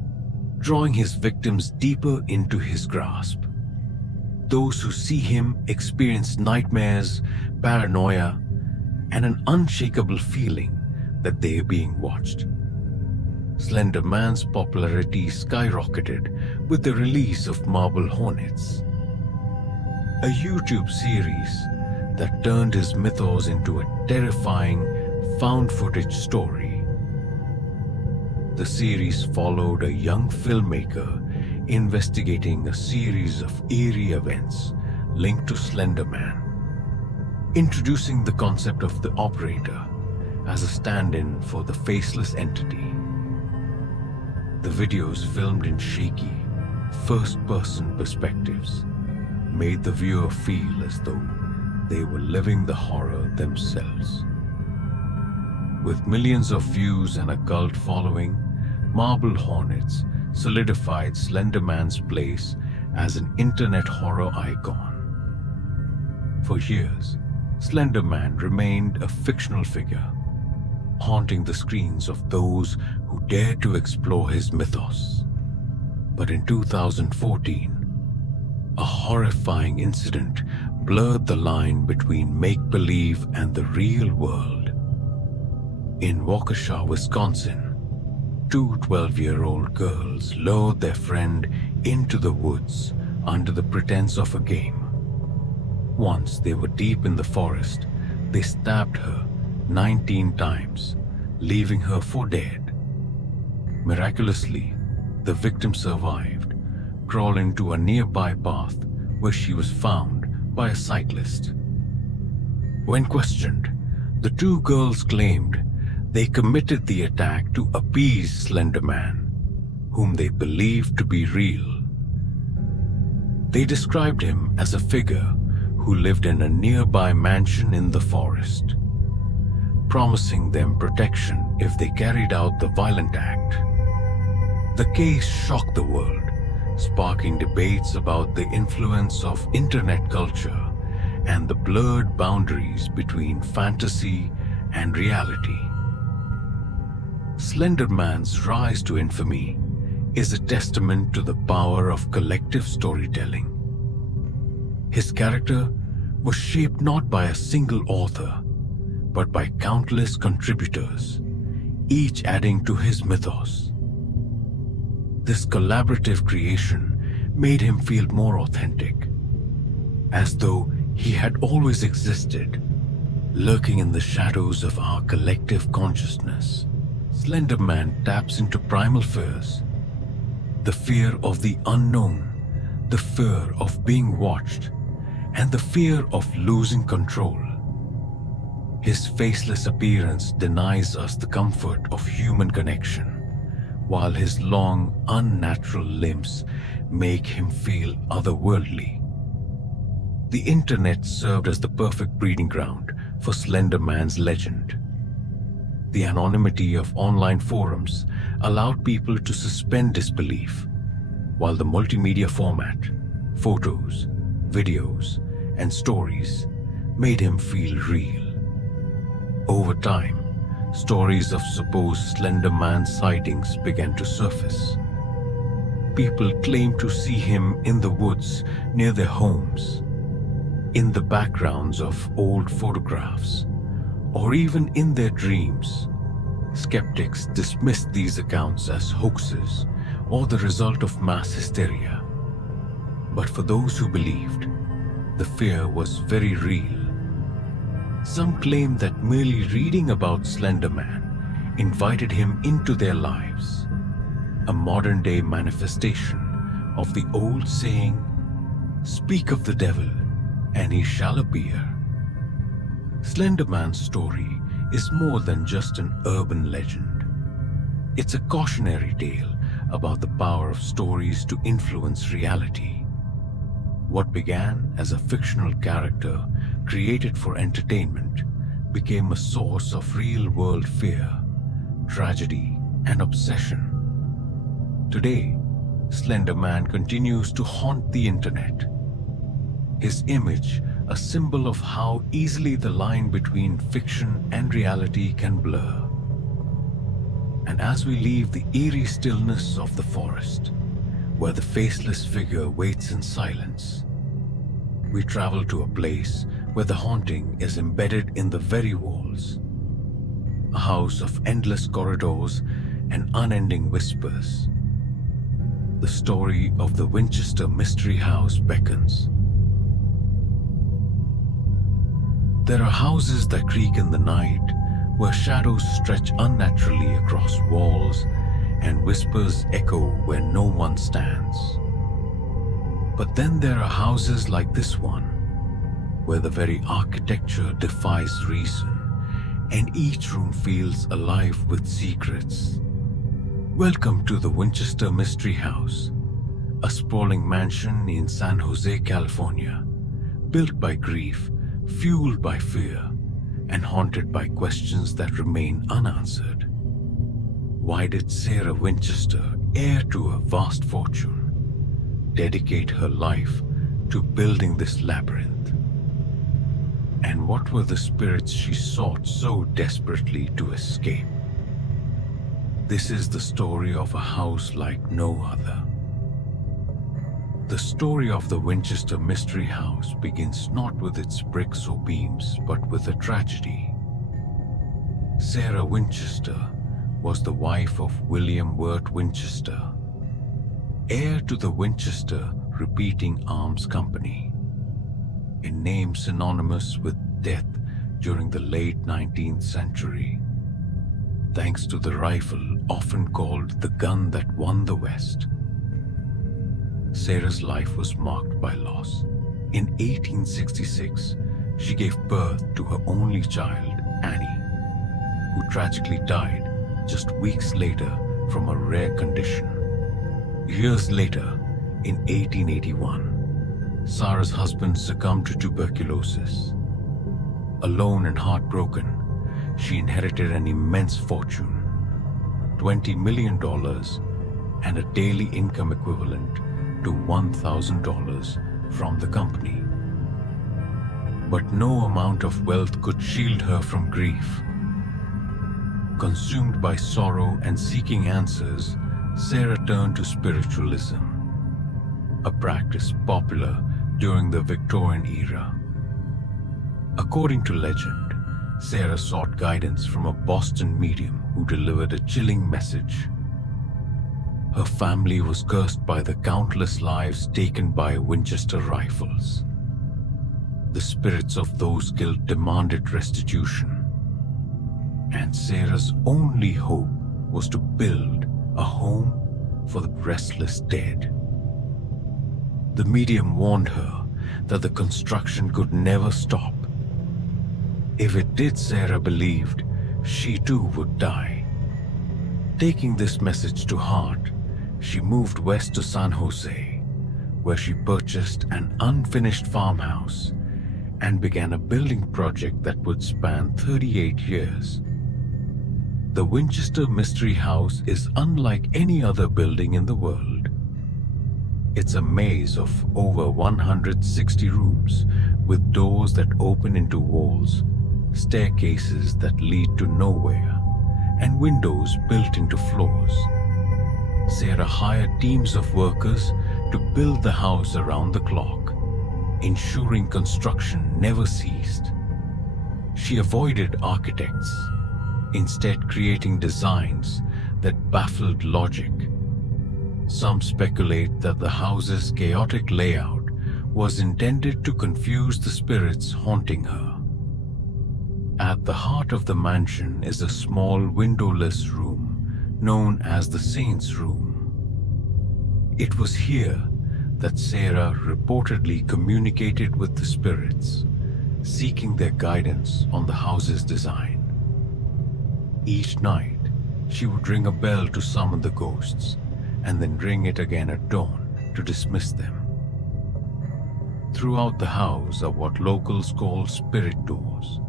drawing his victims deeper into his grasp. Those who see him experience nightmares, paranoia, and an unshakable feeling that they are being watched. Slender Man's popularity skyrocketed with the release of Marble Hornets, a YouTube series that turned his mythos into a terrifying found footage story. The series followed a young filmmaker investigating a series of eerie events linked to Slender Man, introducing the concept of the operator as a stand-in for the faceless entity. The videos, filmed in shaky, first-person perspectives, made the viewer feel as though they were living the horror themselves. With millions of views and a cult following, Marble Hornets solidified Slender Man's place as an internet horror icon. For years, Slender Man remained a fictional figure, haunting the screens of those who dared to explore his mythos. But in 2014, a horrifying incident blurred the line between make-believe and the real world. In Waukesha, Wisconsin, two 12-year-old girls lured their friend into the woods under the pretense of a game. Once they were deep in the forest, they stabbed her 19 times, leaving her for dead. Miraculously, the victim survived, crawling to a nearby path where she was found by a cyclist. When questioned, the two girls claimed they committed the attack to appease Slender Man, whom they believed to be real. They described him as a figure who lived in a nearby mansion in the forest, promising them protection if they carried out the violent act. The case shocked the world, sparking debates about the influence of internet culture and the blurred boundaries between fantasy and reality. Slender Man's rise to infamy is a testament to the power of collective storytelling. His character was shaped not by a single author, but by countless contributors, each adding to his mythos. This collaborative creation made him feel more authentic, as though he had always existed, lurking in the shadows of our collective consciousness. Slender Man taps into primal fears, The fear of the unknown, the fear of being watched, and the fear of losing control. His faceless appearance denies us the comfort of human connection, while his long, unnatural limbs make him feel otherworldly. The internet served as the perfect breeding ground for Slender Man's legend. The anonymity of online forums allowed people to suspend disbelief, while the multimedia format, photos, videos, and stories made him feel real. Over time, stories of supposed Slender Man sightings began to surface. People claimed to see him in the woods near their homes, in the backgrounds of old photographs, or even in their dreams. Skeptics dismissed these accounts as hoaxes or the result of mass hysteria. But for those who believed, the fear was very real. Some claimed that merely reading about Slender Man invited him into their lives, a modern-day manifestation of the old saying, "Speak of the devil, and he shall appear." Slender Man's story is more than just an urban legend. It's a cautionary tale about the power of stories to influence reality. What began as a fictional character created for entertainment became a source of real-world fear, tragedy, and obsession. Today, Slender Man continues to haunt the internet. His image, a symbol of how easily the line between fiction and reality can blur. And as we leave the eerie stillness of the forest, where the faceless figure waits in silence, we travel to a place where the haunting is embedded in the very walls. A house of endless corridors and unending whispers. The story of the Winchester Mystery House beckons. There are houses that creak in the night, where shadows stretch unnaturally across walls and whispers echo where no one stands. But then there are houses like this one, where the very architecture defies reason, and each room feels alive with secrets. Welcome to the Winchester Mystery House, a sprawling mansion in San Jose, California, built by grief, fueled by fear, and haunted by questions that remain unanswered. Why did Sarah Winchester, heir to a vast fortune, dedicate her life to building this labyrinth? And what were the spirits she sought so desperately to escape? This is the story of a house like no other. The story of the Winchester Mystery House begins not with its bricks or beams, but with a tragedy. Sarah Winchester was the wife of William Wirt Winchester, heir to the Winchester Repeating Arms Company, a name synonymous with death during the late 19th century, thanks to the rifle often called the gun that won the West. Sarah's life was marked by loss. In 1866, she gave birth to her only child, Annie, who tragically died just weeks later from a rare condition. Years later, in 1881, Sarah's husband succumbed to tuberculosis. Alone and heartbroken, she inherited an immense fortune, $20 million, and a daily income equivalent to $1,000 from the company. But no amount of wealth could shield her from grief. Consumed by sorrow and seeking answers, Sarah turned to spiritualism, a practice popular during the Victorian era. According to legend, Sarah sought guidance from a Boston medium who delivered a chilling message. Her family was cursed by the countless lives taken by Winchester rifles. The spirits of those killed demanded restitution, and Sarah's only hope was to build a home for the restless dead. The medium warned her that the construction could never stop. If it did, Sarah believed she too would die. Taking this message to heart, she moved west to San Jose, where she purchased an unfinished farmhouse and began a building project that would span 38 years. The Winchester Mystery House is unlike any other building in the world. It's a maze of over 160 rooms with doors that open into walls, staircases that lead to nowhere, and windows built into floors. Sarah hired teams of workers to build the house around the clock, ensuring construction never ceased. She avoided architects, instead creating designs that baffled logic. Some speculate that the house's chaotic layout was intended to confuse the spirits haunting her. At the heart of the mansion is a small windowless room known as the Saint's Room. It was here that Sarah reportedly communicated with the spirits, seeking their guidance on the house's design. Each night, she would ring a bell to summon the ghosts, and then ring it again at dawn to dismiss them. Throughout the house are what locals call spirit doors,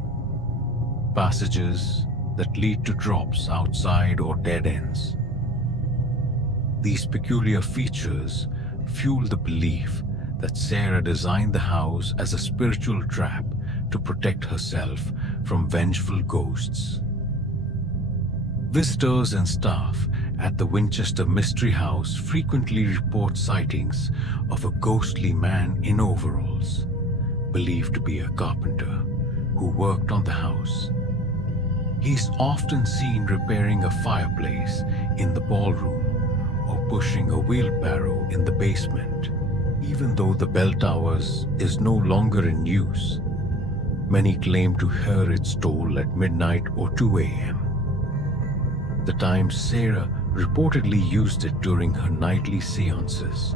passages that lead to drops outside or dead ends. These peculiar features fuel the belief that Sarah designed the house as a spiritual trap to protect herself from vengeful ghosts. Visitors and staff at the Winchester Mystery House frequently report sightings of a ghostly man in overalls, believed to be a carpenter who worked on the house. He's often seen repairing a fireplace in the ballroom or pushing a wheelbarrow in the basement, even though the bell towers is no longer in use. Many claim to hear its toll at midnight or 2 a.m. The time Sarah reportedly used it during her nightly seances.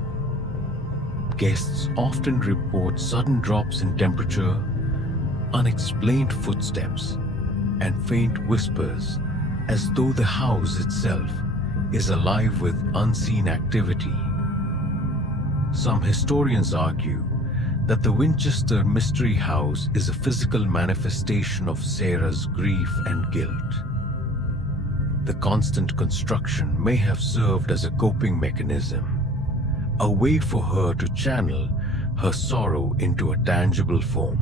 Guests often report sudden drops in temperature, unexplained footsteps, and faint whispers, as though the house itself is alive with unseen activity. Some historians argue that the Winchester Mystery House is a physical manifestation of Sarah's grief and guilt. The constant construction may have served as a coping mechanism, a way for her to channel her sorrow into a tangible form.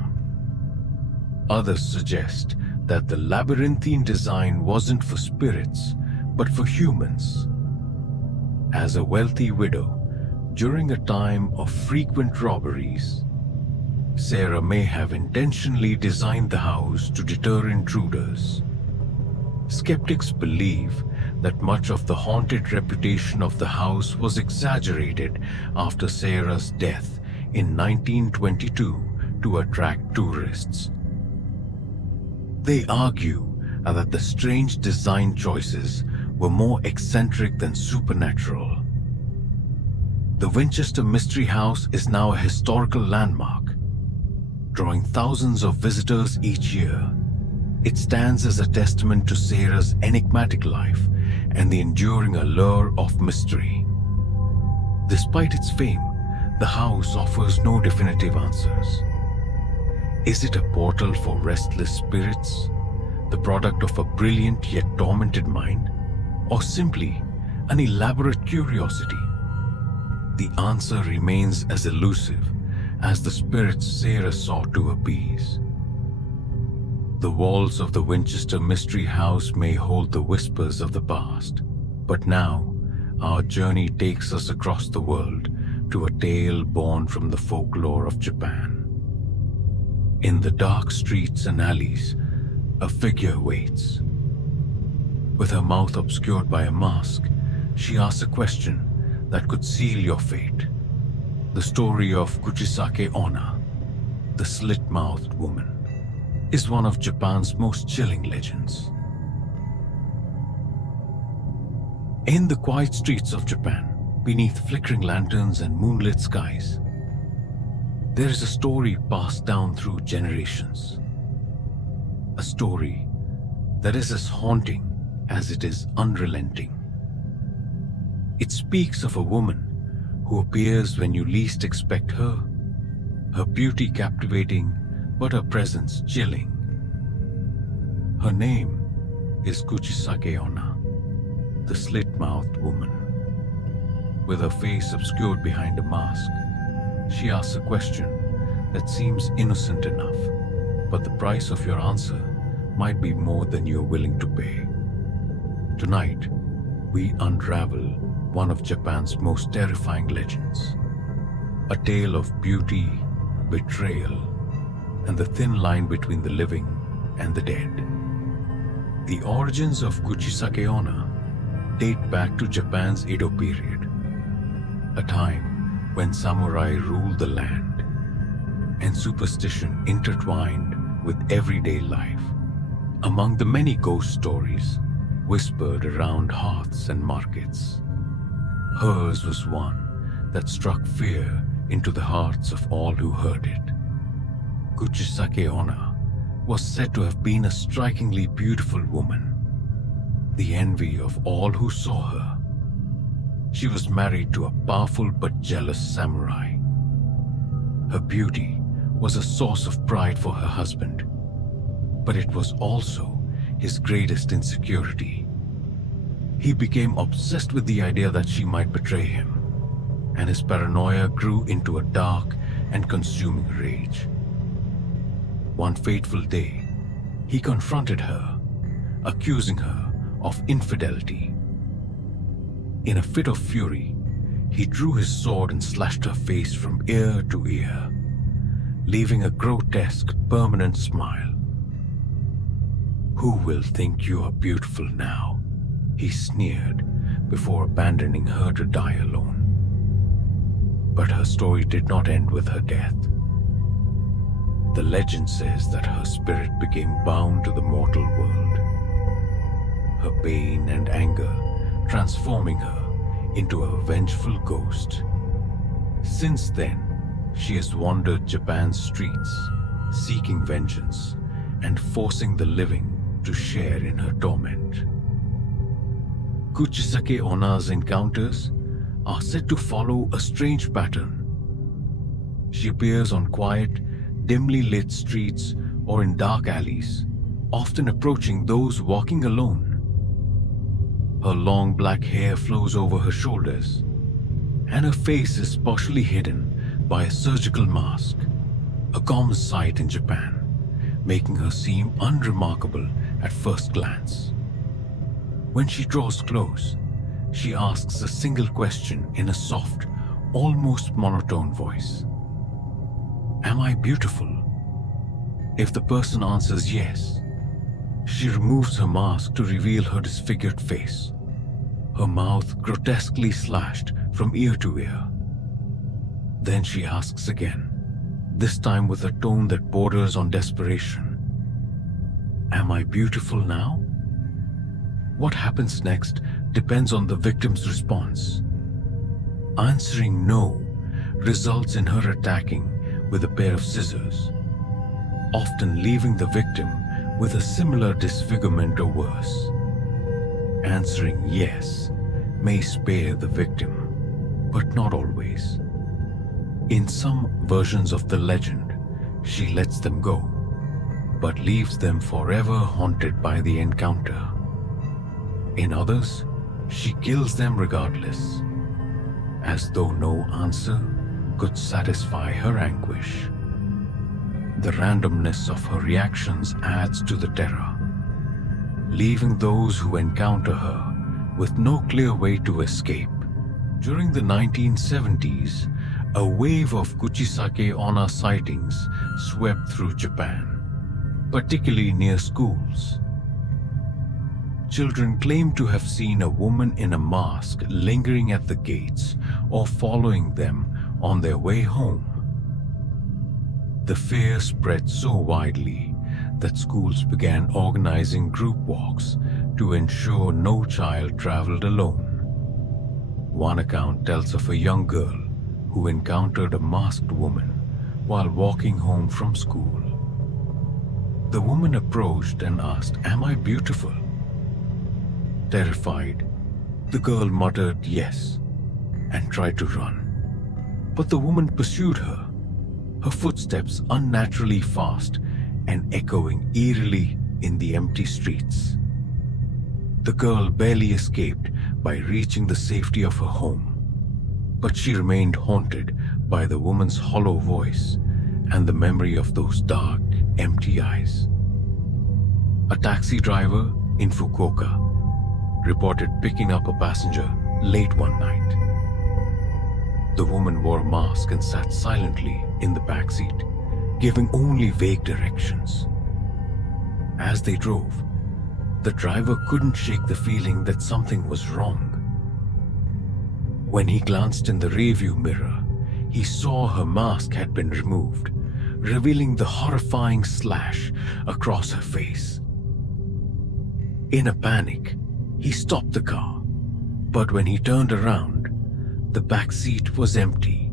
Others suggest that the labyrinthine design wasn't for spirits, but for humans. As a wealthy widow, during a time of frequent robberies, Sarah may have intentionally designed the house to deter intruders. Skeptics believe that much of the haunted reputation of the house was exaggerated after Sarah's death in 1922 to attract tourists. They argue that the strange design choices were more eccentric than supernatural. The Winchester Mystery House is now a historical landmark, drawing thousands of visitors each year. It stands as a testament to Sarah's enigmatic life and the enduring allure of mystery. Despite its fame, the house offers no definitive answers. Is it a portal for restless spirits, the product of a brilliant yet tormented mind, or simply an elaborate curiosity? The answer remains as elusive as the spirits Sarah sought to appease. The walls of the Winchester Mystery House may hold the whispers of the past, but now our journey takes us across the world to a tale born from the folklore of Japan. In the dark streets and alleys, a figure waits. With her mouth obscured by a mask, she asks a question that could seal your fate. The story of Kuchisake Onna, the slit-mouthed woman, is one of Japan's most chilling legends. In the quiet streets of Japan, beneath flickering lanterns and moonlit skies. There is a story passed down through generations. A story that is as haunting as it is unrelenting. It speaks of a woman who appears when you least expect her, her beauty captivating, but her presence chilling. Her name is Kuchisake Onna, the slit-mouthed woman. With her face obscured behind a mask, she asks a question that seems innocent enough, but the price of your answer might be more than you're willing to pay. Tonight, we unravel one of Japan's most terrifying legends, a tale of beauty, betrayal, and the thin line between the living and the dead. The origins of Kuchisake Onna date back to Japan's Edo period, a time when samurai ruled the land and superstition intertwined with everyday life. Among the many ghost stories whispered around hearths and markets, hers was one that struck fear into the hearts of all who heard it. Kuchisake Onna was said to have been a strikingly beautiful woman, the envy of all who saw her. She was married to a powerful but jealous samurai. Her beauty was a source of pride for her husband, but it was also his greatest insecurity. He became obsessed with the idea that she might betray him, and his paranoia grew into a dark and consuming rage. One fateful day, he confronted her, accusing her of infidelity. In a fit of fury, he drew his sword and slashed her face from ear to ear, leaving a grotesque, permanent smile. "Who will think you are beautiful now?" he sneered before abandoning her to die alone. But her story did not end with her death. The legend says that her spirit became bound to the mortal world, her pain and anger transforming her into a vengeful ghost. Since then, she has wandered Japan's streets, seeking vengeance and forcing the living to share in her torment. Kuchisake Onna's encounters are said to follow a strange pattern. She appears on quiet, dimly lit streets or in dark alleys, often approaching those walking alone. Her long black hair flows over her shoulders, and her face is partially hidden by a surgical mask, a common sight in Japan, making her seem unremarkable at first glance. When she draws close, she asks a single question in a soft, almost monotone voice. "Am I beautiful?" If the person answers yes, she removes her mask to reveal her disfigured face, her mouth grotesquely slashed from ear to ear. Then she asks again, this time with a tone that borders on desperation. "Am I beautiful now?" What happens next depends on the victim's response. Answering no results in her attacking with a pair of scissors, often leaving the victim with a similar disfigurement or worse. Answering yes may spare the victim, but not always. In some versions of the legend, she lets them go, but leaves them forever haunted by the encounter. In others, she kills them regardless, as though no answer could satisfy her anguish. The randomness of her reactions adds to the terror, leaving those who encounter her with no clear way to escape. During the 1970s, a wave of Kuchisake Onna sightings swept through Japan, particularly near schools. Children claimed to have seen a woman in a mask lingering at the gates or following them on their way home. The fear spread so widely that schools began organizing group walks to ensure no child traveled alone. One account tells of a young girl who encountered a masked woman while walking home from school. The woman approached and asked, "Am I beautiful?" Terrified, the girl muttered yes and tried to run. But the woman pursued her, her footsteps unnaturally fast and echoing eerily in the empty streets. The girl barely escaped by reaching the safety of her home, but she remained haunted by the woman's hollow voice and the memory of those dark, empty eyes. A taxi driver in Fukuoka reported picking up a passenger late one night. The woman wore a mask and sat silently in the back seat, giving only vague directions. As they drove, the driver couldn't shake the feeling that something was wrong. When he glanced in the rearview mirror, he saw her mask had been removed, revealing the horrifying slash across her face. In a panic, he stopped the car, but when he turned around, the back seat was empty.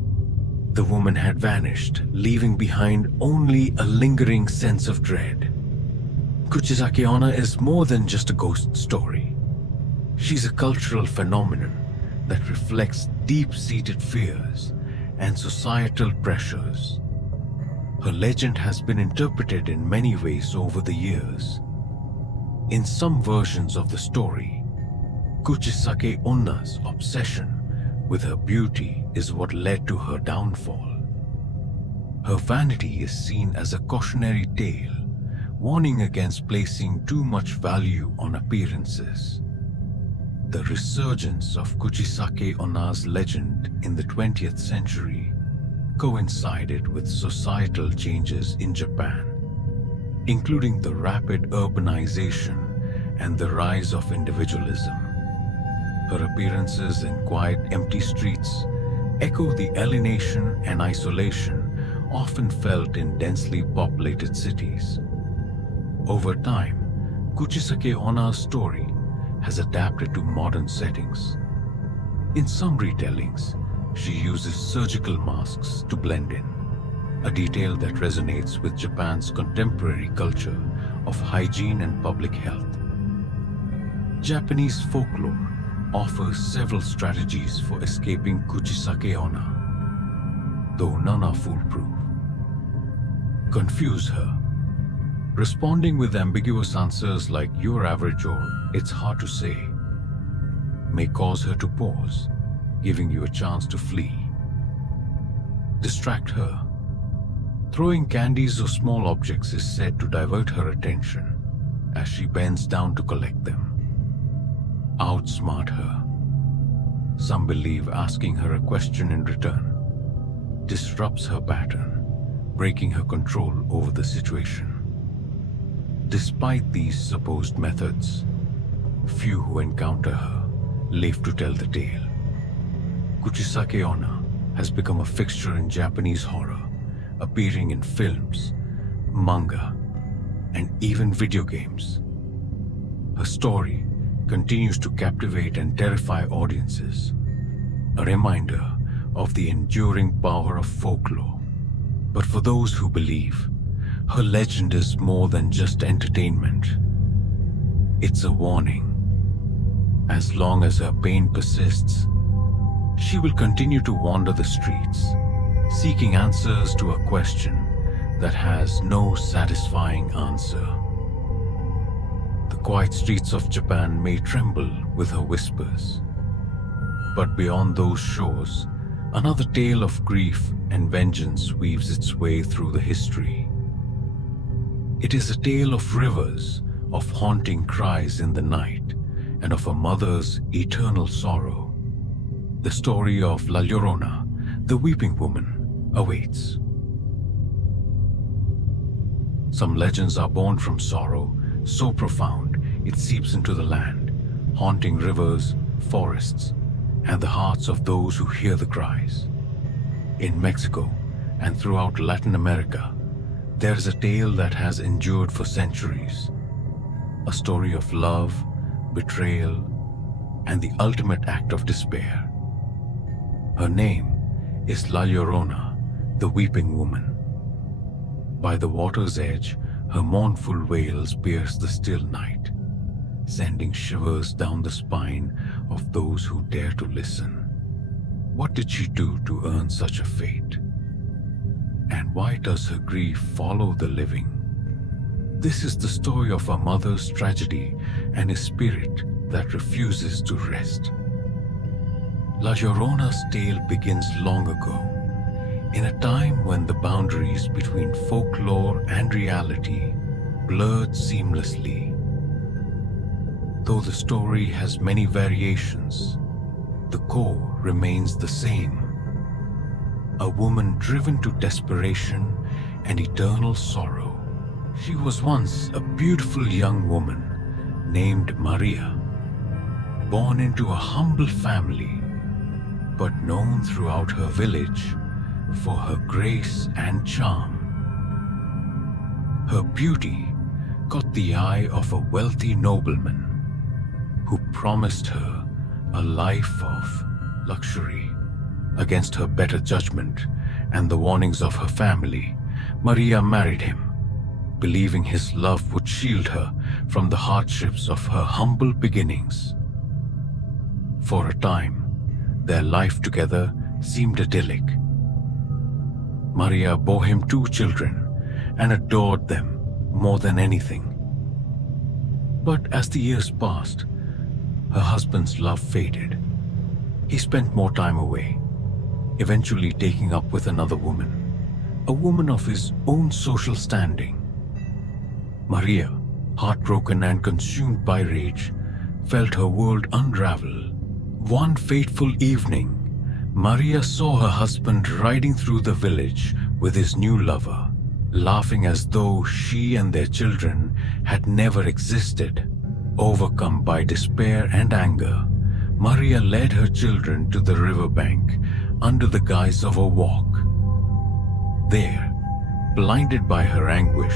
The woman had vanished, leaving behind only a lingering sense of dread. Kuchisake Onna is more than just a ghost story. She's a cultural phenomenon that reflects deep-seated fears and societal pressures. Her legend has been interpreted in many ways over the years. In some versions of the story, Kuchisake Onna's obsession with her beauty is what led to her downfall. Her vanity is seen as a cautionary tale, warning against placing too much value on appearances. The resurgence of Kuchisake Onna's legend in the 20th century coincided with societal changes in Japan, including the rapid urbanization and the rise of individualism. Her appearances in quiet, empty streets echo the alienation and isolation often felt in densely populated cities. Over time, Kuchisake Onna's story has adapted to modern settings. In some retellings, she uses surgical masks to blend in, a detail that resonates with Japan's contemporary culture of hygiene and public health. Japanese folklore offers several strategies for escaping Kuchisake Onna, though none are foolproof. Confuse her. Responding with ambiguous answers like "you're average" or "it's hard to say" may cause her to pause, giving you a chance to flee. Distract her. Throwing candies or small objects is said to divert her attention as she bends down to collect them. Outsmart her. Some believe asking her a question in return disrupts her pattern, breaking her control over the situation. Despite these supposed methods, few who encounter her live to tell the tale. Kuchisake Onna has become a fixture in Japanese horror, appearing in films, manga, and even video games. Her story continues to captivate and terrify audiences, a reminder of the enduring power of folklore. But for those who believe, her legend is more than just entertainment. It's a warning. As long as her pain persists, she will continue to wander the streets, seeking answers to a question that has no satisfying answer. The quiet streets of Japan may tremble with her whispers, but beyond those shores, another tale of grief and vengeance weaves its way through the history. It is a tale of rivers, of haunting cries in the night, and of a mother's eternal sorrow. The story of La Llorona, the weeping woman, awaits. Some legends are born from sorrow so profound it seeps into the land, haunting rivers, forests, and the hearts of those who hear the cries. In Mexico and throughout Latin America, there is a tale that has endured for centuries. A story of love, betrayal, and the ultimate act of despair. Her name is La Llorona, the weeping woman. By the water's edge, her mournful wails pierce the still night, sending shivers down the spine of those who dare to listen. What did she do to earn such a fate? And why does her grief follow the living? This is the story of a mother's tragedy and a spirit that refuses to rest. La Llorona's tale begins long ago, in a time when the boundaries between folklore and reality blurred seamlessly. Though the story has many variations, the core remains the same. A woman driven to desperation and eternal sorrow. She was once a beautiful young woman named Maria, born into a humble family, but known throughout her village for her grace and charm. Her beauty caught the eye of a wealthy nobleman who promised her a life of luxury. Against her better judgment and the warnings of her family, Maria married him, believing his love would shield her from the hardships of her humble beginnings. For a time, their life together seemed idyllic. Maria bore him 2 children and adored them more than anything. But as the years passed, her husband's love faded. He spent more time away, eventually taking up with another woman, a woman of his own social standing. Maria, heartbroken and consumed by rage, felt her world unravel. One fateful evening, Maria saw her husband riding through the village with his new lover, laughing as though she and their children had never existed. Overcome by despair and anger, Maria led her children to the riverbank under the guise of a walk. There, blinded by her anguish,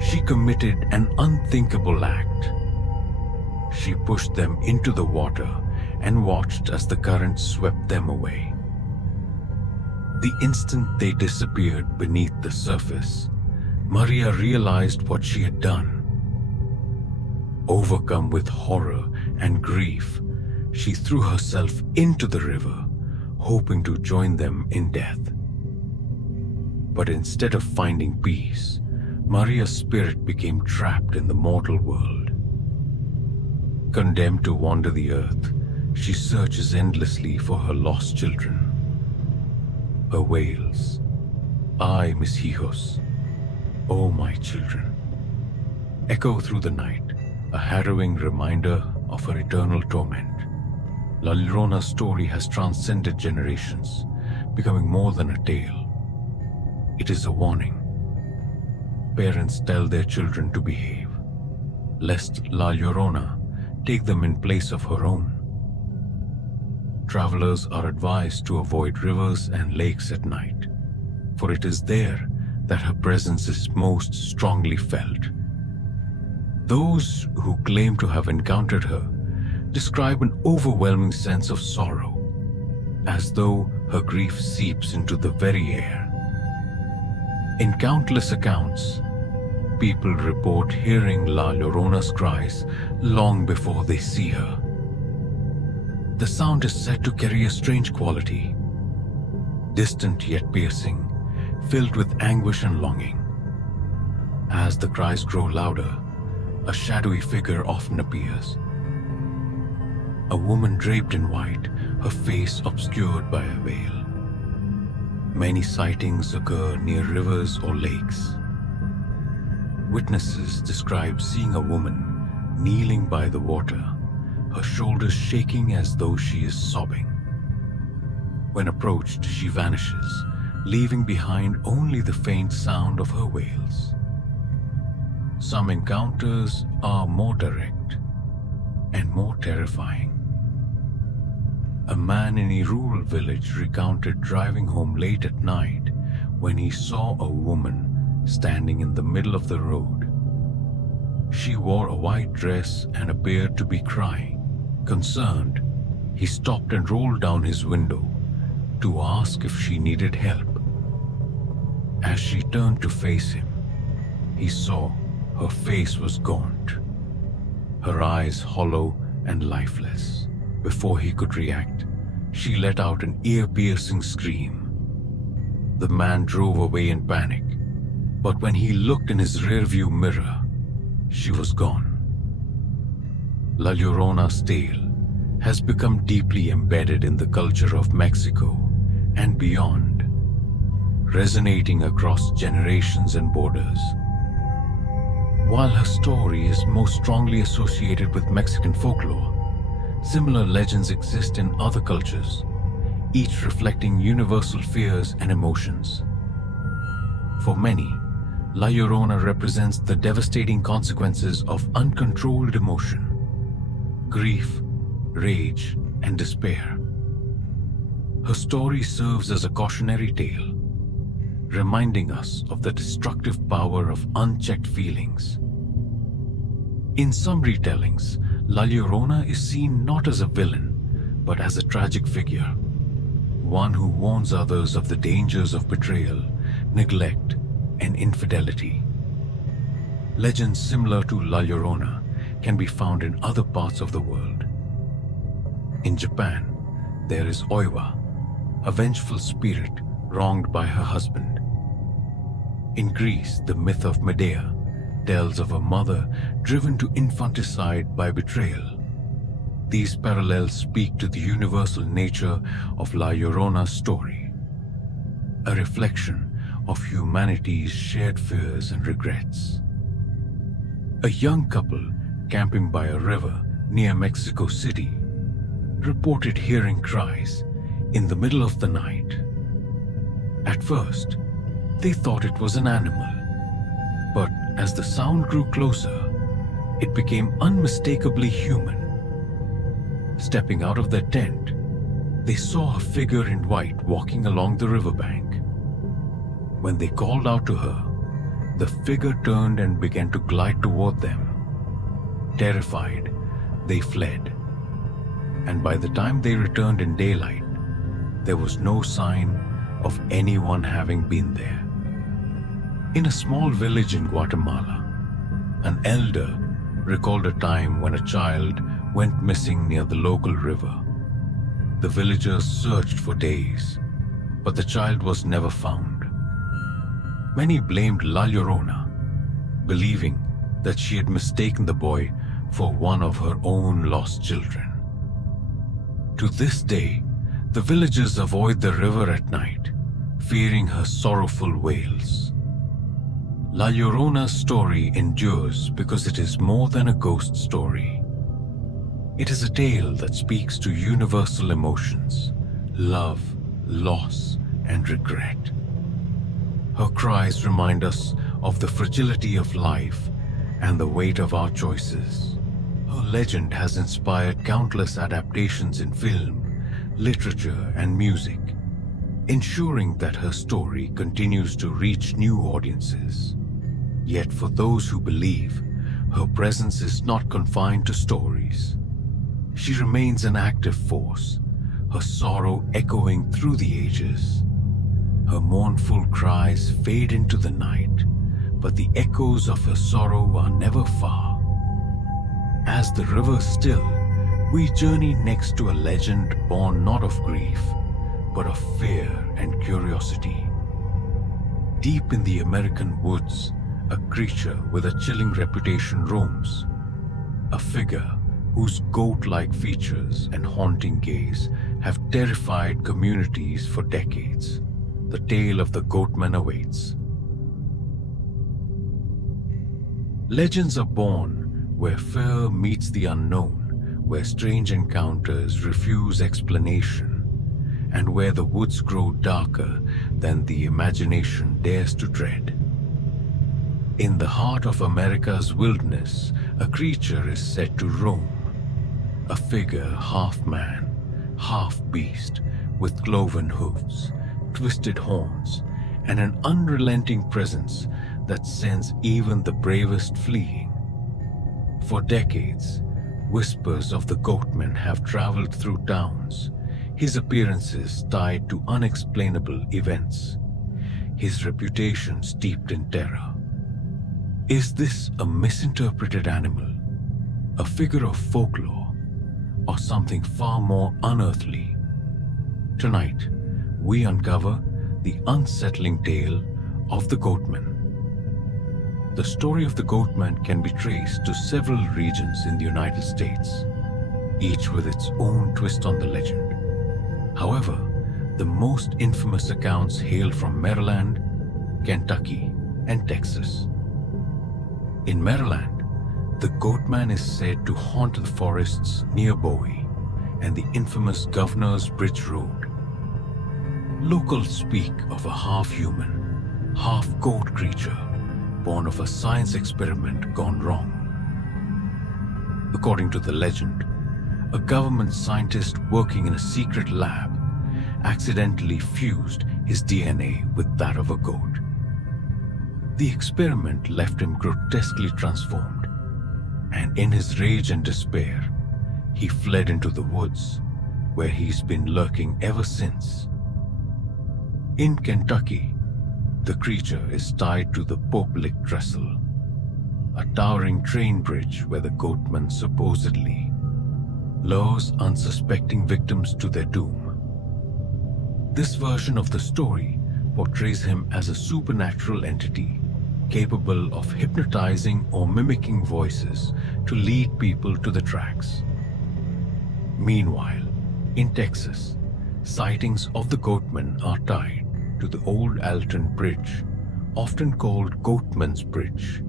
she committed an unthinkable act. She pushed them into the water and watched as the current swept them away. The instant they disappeared beneath the surface, Maria realized what she had done. Overcome with horror and grief, she threw herself into the river, hoping to join them in death. But instead of finding peace, Maria's spirit became trapped in the mortal world. Condemned to wander the earth, she searches endlessly for her lost children. Her wails, "Ay, mis hijos, oh my children," echo through the night, a harrowing reminder of her eternal torment. La Llorona's story has transcended generations, becoming more than a tale. It is a warning. Parents tell their children to behave, lest La Llorona take them in place of her own. Travelers are advised to avoid rivers and lakes at night, for it is there that her presence is most strongly felt. Those who claim to have encountered her describe an overwhelming sense of sorrow, as though her grief seeps into the very air. In countless accounts, people report hearing La Llorona's cries long before they see her. The sound is said to carry a strange quality, distant yet piercing, filled with anguish and longing. As the cries grow louder, a shadowy figure often appears. A woman draped in white, her face obscured by a veil. Many sightings occur near rivers or lakes. Witnesses describe seeing a woman kneeling by the water, her shoulders shaking as though she is sobbing. When approached, she vanishes, leaving behind only the faint sound of her wails. Some encounters are more direct and more terrifying. A man in a rural village recounted driving home late at night when he saw a woman standing in the middle of the road. She wore a white dress and appeared to be crying. Concerned, he stopped and rolled down his window, to ask if she needed help. As she turned to face him, he saw her face was gaunt, her eyes hollow and lifeless. Before he could react, she let out an ear-piercing scream. The man drove away in panic, but when he looked in his rearview mirror, she was gone. La Llorona's tale has become deeply embedded in the culture of Mexico and beyond, resonating across generations and borders. While her story is most strongly associated with Mexican folklore, similar legends exist in other cultures, each reflecting universal fears and emotions. For many, La Llorona represents the devastating consequences of uncontrolled emotion, grief, rage, and despair. Her story serves as a cautionary tale, reminding us of the destructive power of unchecked feelings. In some retellings, La Llorona is seen not as a villain, but as a tragic figure, one who warns others of the dangers of betrayal, neglect, and infidelity. Legends similar to La Llorona can be found in other parts of the world. In Japan, there is Oiwa, a vengeful spirit wronged by her husband. In Greece, the myth of Medea tells of a mother driven to infanticide by betrayal. These parallels speak to the universal nature of La Llorona's story, a reflection of humanity's shared fears and regrets. A young couple camping by a river near Mexico City reported hearing cries in the middle of the night. At first, they thought it was an animal, but as the sound grew closer, it became unmistakably human. Stepping out of their tent, they saw a figure in white walking along the riverbank. When they called out to her, the figure turned and began to glide toward them. Terrified, they fled, and by the time they returned in daylight, there was no sign of anyone having been there. In a small village in Guatemala, an elder recalled a time when a child went missing near the local river. The villagers searched for days, but the child was never found. Many blamed La Llorona, believing that she had mistaken the boy for one of her own lost children. To this day, the villagers avoid the river at night, fearing her sorrowful wails. La Llorona's story endures because it is more than a ghost story. It is a tale that speaks to universal emotions, love, loss, and regret. Her cries remind us of the fragility of life and the weight of our choices. Her legend has inspired countless adaptations in film, literature, and music, ensuring that her story continues to reach new audiences. Yet for those who believe, her presence is not confined to stories. She remains an active force, her sorrow echoing through the ages. Her mournful cries fade into the night, but the echoes of her sorrow are never far. As the river still, we journey next to a legend born not of grief, but of fear and curiosity. Deep in the American woods, a creature with a chilling reputation roams, a figure whose goat-like features and haunting gaze have terrified communities for decades. The tale of the Goatman awaits. Legends are born where fear meets the unknown, where strange encounters refuse explanation, and where the woods grow darker than the imagination dares to dread. In the heart of America's wilderness, a creature is said to roam, a figure half man, half beast, with cloven hooves, twisted horns, and an unrelenting presence that sends even the bravest fleeing. For decades, whispers of the Goatman have traveled through towns, his appearances tied to unexplainable events, his reputation steeped in terror. Is this a misinterpreted animal, a figure of folklore, or something far more unearthly? Tonight, we uncover the unsettling tale of the Goatman. The story of the Goatman can be traced to several regions in the United States, each with its own twist on the legend. However, the most infamous accounts hail from Maryland, Kentucky, and Texas. In Maryland, the Goatman is said to haunt the forests near Bowie and the infamous Governor's Bridge Road. Locals speak of a half-human, half-goat creature born of a science experiment gone wrong. According to the legend, a government scientist working in a secret lab accidentally fused his DNA with that of a goat. The experiment left him grotesquely transformed, and in his rage and despair, he fled into the woods, where he's been lurking ever since. In Kentucky, the creature is tied to the Pope-Lick Trestle, a towering train bridge where the Goatman supposedly lures unsuspecting victims to their doom. This version of the story portrays him as a supernatural entity capable of hypnotizing or mimicking voices to lead people to the tracks. Meanwhile, in Texas, sightings of the Goatman are tied to the old Alton Bridge, often called Goatman's Bridge.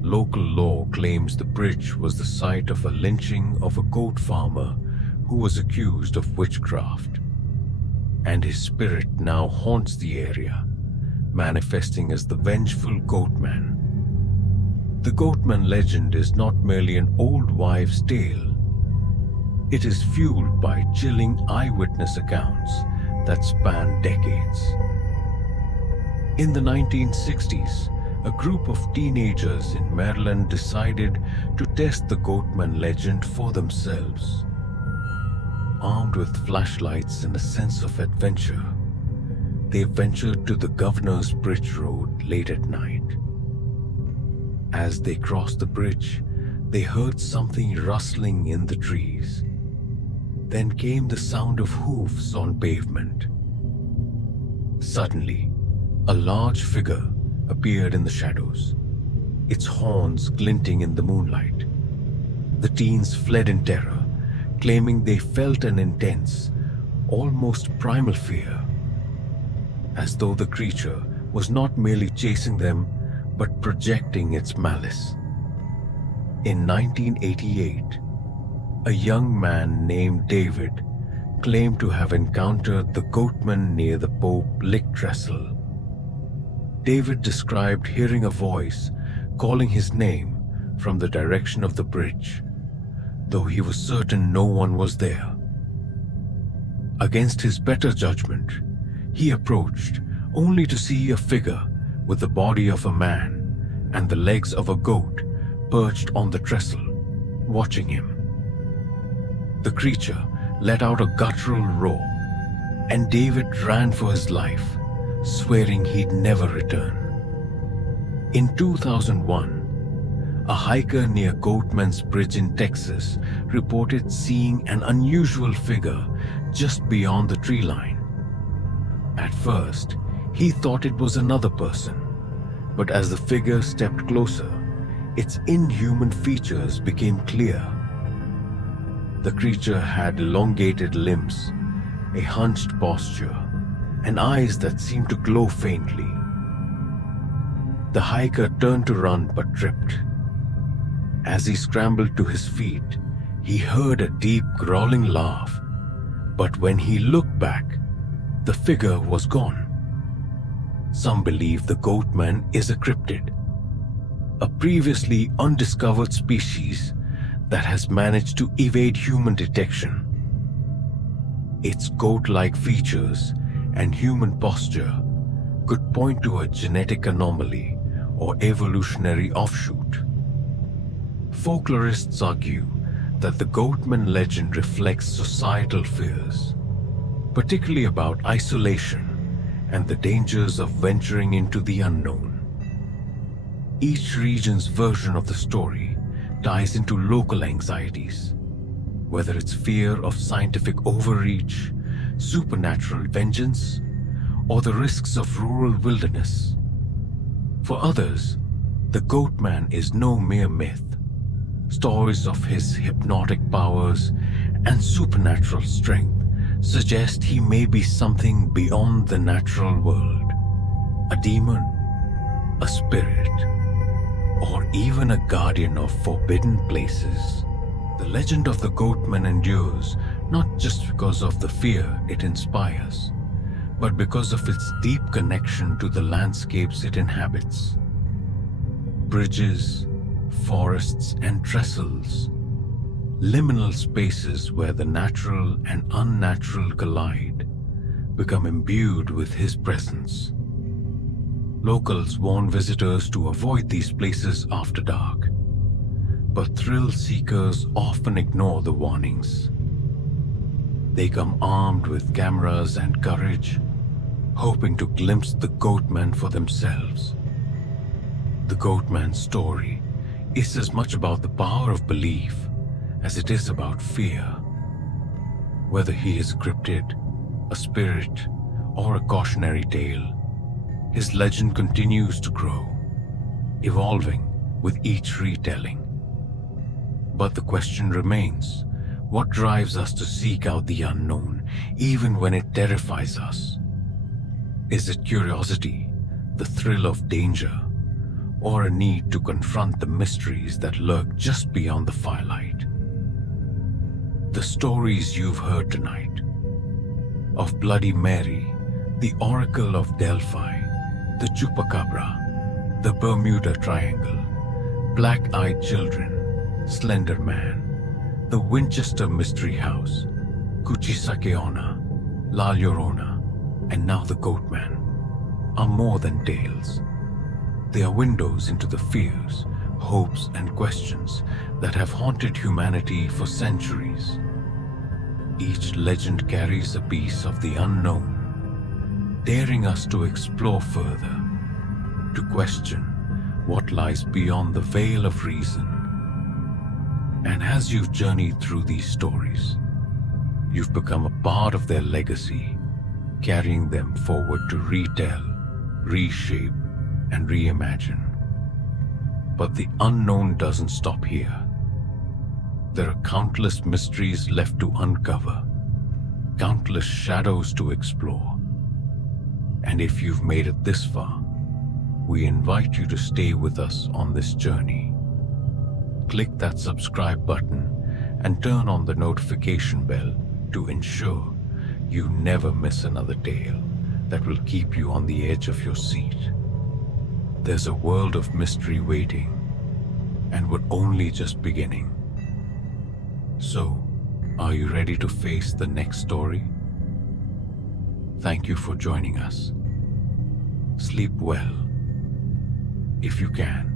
Local law claims the bridge was the site of a lynching of a goat farmer who was accused of witchcraft, and his spirit now haunts the area, manifesting as the vengeful Goatman. The Goatman legend is not merely an old wives' tale. It is fueled by chilling eyewitness accounts that span decades. In the 1960s, a group of teenagers in Maryland decided to test the Goatman legend for themselves. Armed with flashlights and a sense of adventure, they ventured to the Governor's Bridge Road late at night. As they crossed the bridge, they heard something rustling in the trees. Then came the sound of hoofs on pavement. Suddenly, a large figure appeared in the shadows, its horns glinting in the moonlight. The teens fled in terror, claiming they felt an intense, almost primal fear, as though the creature was not merely chasing them, but projecting its malice. In 1988, a young man named David claimed to have encountered the Goatman near the Pope-Lick Trestle. David described hearing a voice calling his name from the direction of the bridge, though he was certain no one was there. Against his better judgment, he approached only to see a figure with the body of a man and the legs of a goat perched on the trestle, watching him. The creature let out a guttural roar, and David ran for his life, swearing he'd never return. In 2001, a hiker near Goatman's Bridge in Texas reported seeing an unusual figure just beyond the tree line. At first, he thought it was another person, but as the figure stepped closer, its inhuman features became clear. The creature had elongated limbs, a hunched posture, and eyes that seemed to glow faintly. The hiker turned to run but tripped. As he scrambled to his feet, he heard a deep growling laugh, but when he looked back, the figure was gone. Some believe the Goatman is a cryptid, a previously undiscovered species that has managed to evade human detection. Its goat-like features and human posture could point to a genetic anomaly or evolutionary offshoot. Folklorists argue that the Goatman legend reflects societal fears, particularly about isolation and the dangers of venturing into the unknown. Each region's version of the story ties into local anxieties, whether it's fear of scientific overreach, supernatural vengeance, or the risks of rural wilderness. For others, the Goatman is no mere myth. Stories of his hypnotic powers and supernatural strength suggest he may be something beyond the natural world. A demon, a spirit, or even a guardian of forbidden places. The legend of the Goatman endures not just because of the fear it inspires, but because of its deep connection to the landscapes it inhabits. Bridges, forests, and trestles, liminal spaces where the natural and unnatural collide, become imbued with his presence. Locals warn visitors to avoid these places after dark, but thrill seekers often ignore the warnings. They come armed with cameras and courage, hoping to glimpse the Goatman for themselves. The Goatman's story is as much about the power of belief as it is about fear. Whether he is cryptid, a spirit, or a cautionary tale, his legend continues to grow, evolving with each retelling. But the question remains, what drives us to seek out the unknown, even when it terrifies us? Is it curiosity, the thrill of danger, or a need to confront the mysteries that lurk just beyond the firelight? The stories you've heard tonight of Bloody Mary, the Oracle of Delphi, the Chupacabra, the Bermuda Triangle, Black-Eyed Children, Slender Man, the Winchester Mystery House, Kuchisakeona, La Llorona, and now the Goatman, are more than tales. They are windows into the fears, hopes, and questions that have haunted humanity for centuries. Each legend carries a piece of the unknown, daring us to explore further, to question what lies beyond the veil of reason. And as you've journeyed through these stories, you've become a part of their legacy, carrying them forward to retell, reshape, and reimagine. But the unknown doesn't stop here. There are countless mysteries left to uncover, countless shadows to explore. And if you've made it this far, we invite you to stay with us on this journey. Click that subscribe button and turn on the notification bell to ensure you never miss another tale that will keep you on the edge of your seat. There's a world of mystery waiting, and we're only just beginning. So, are you ready to face the next story? Thank you for joining us. Sleep well, if you can.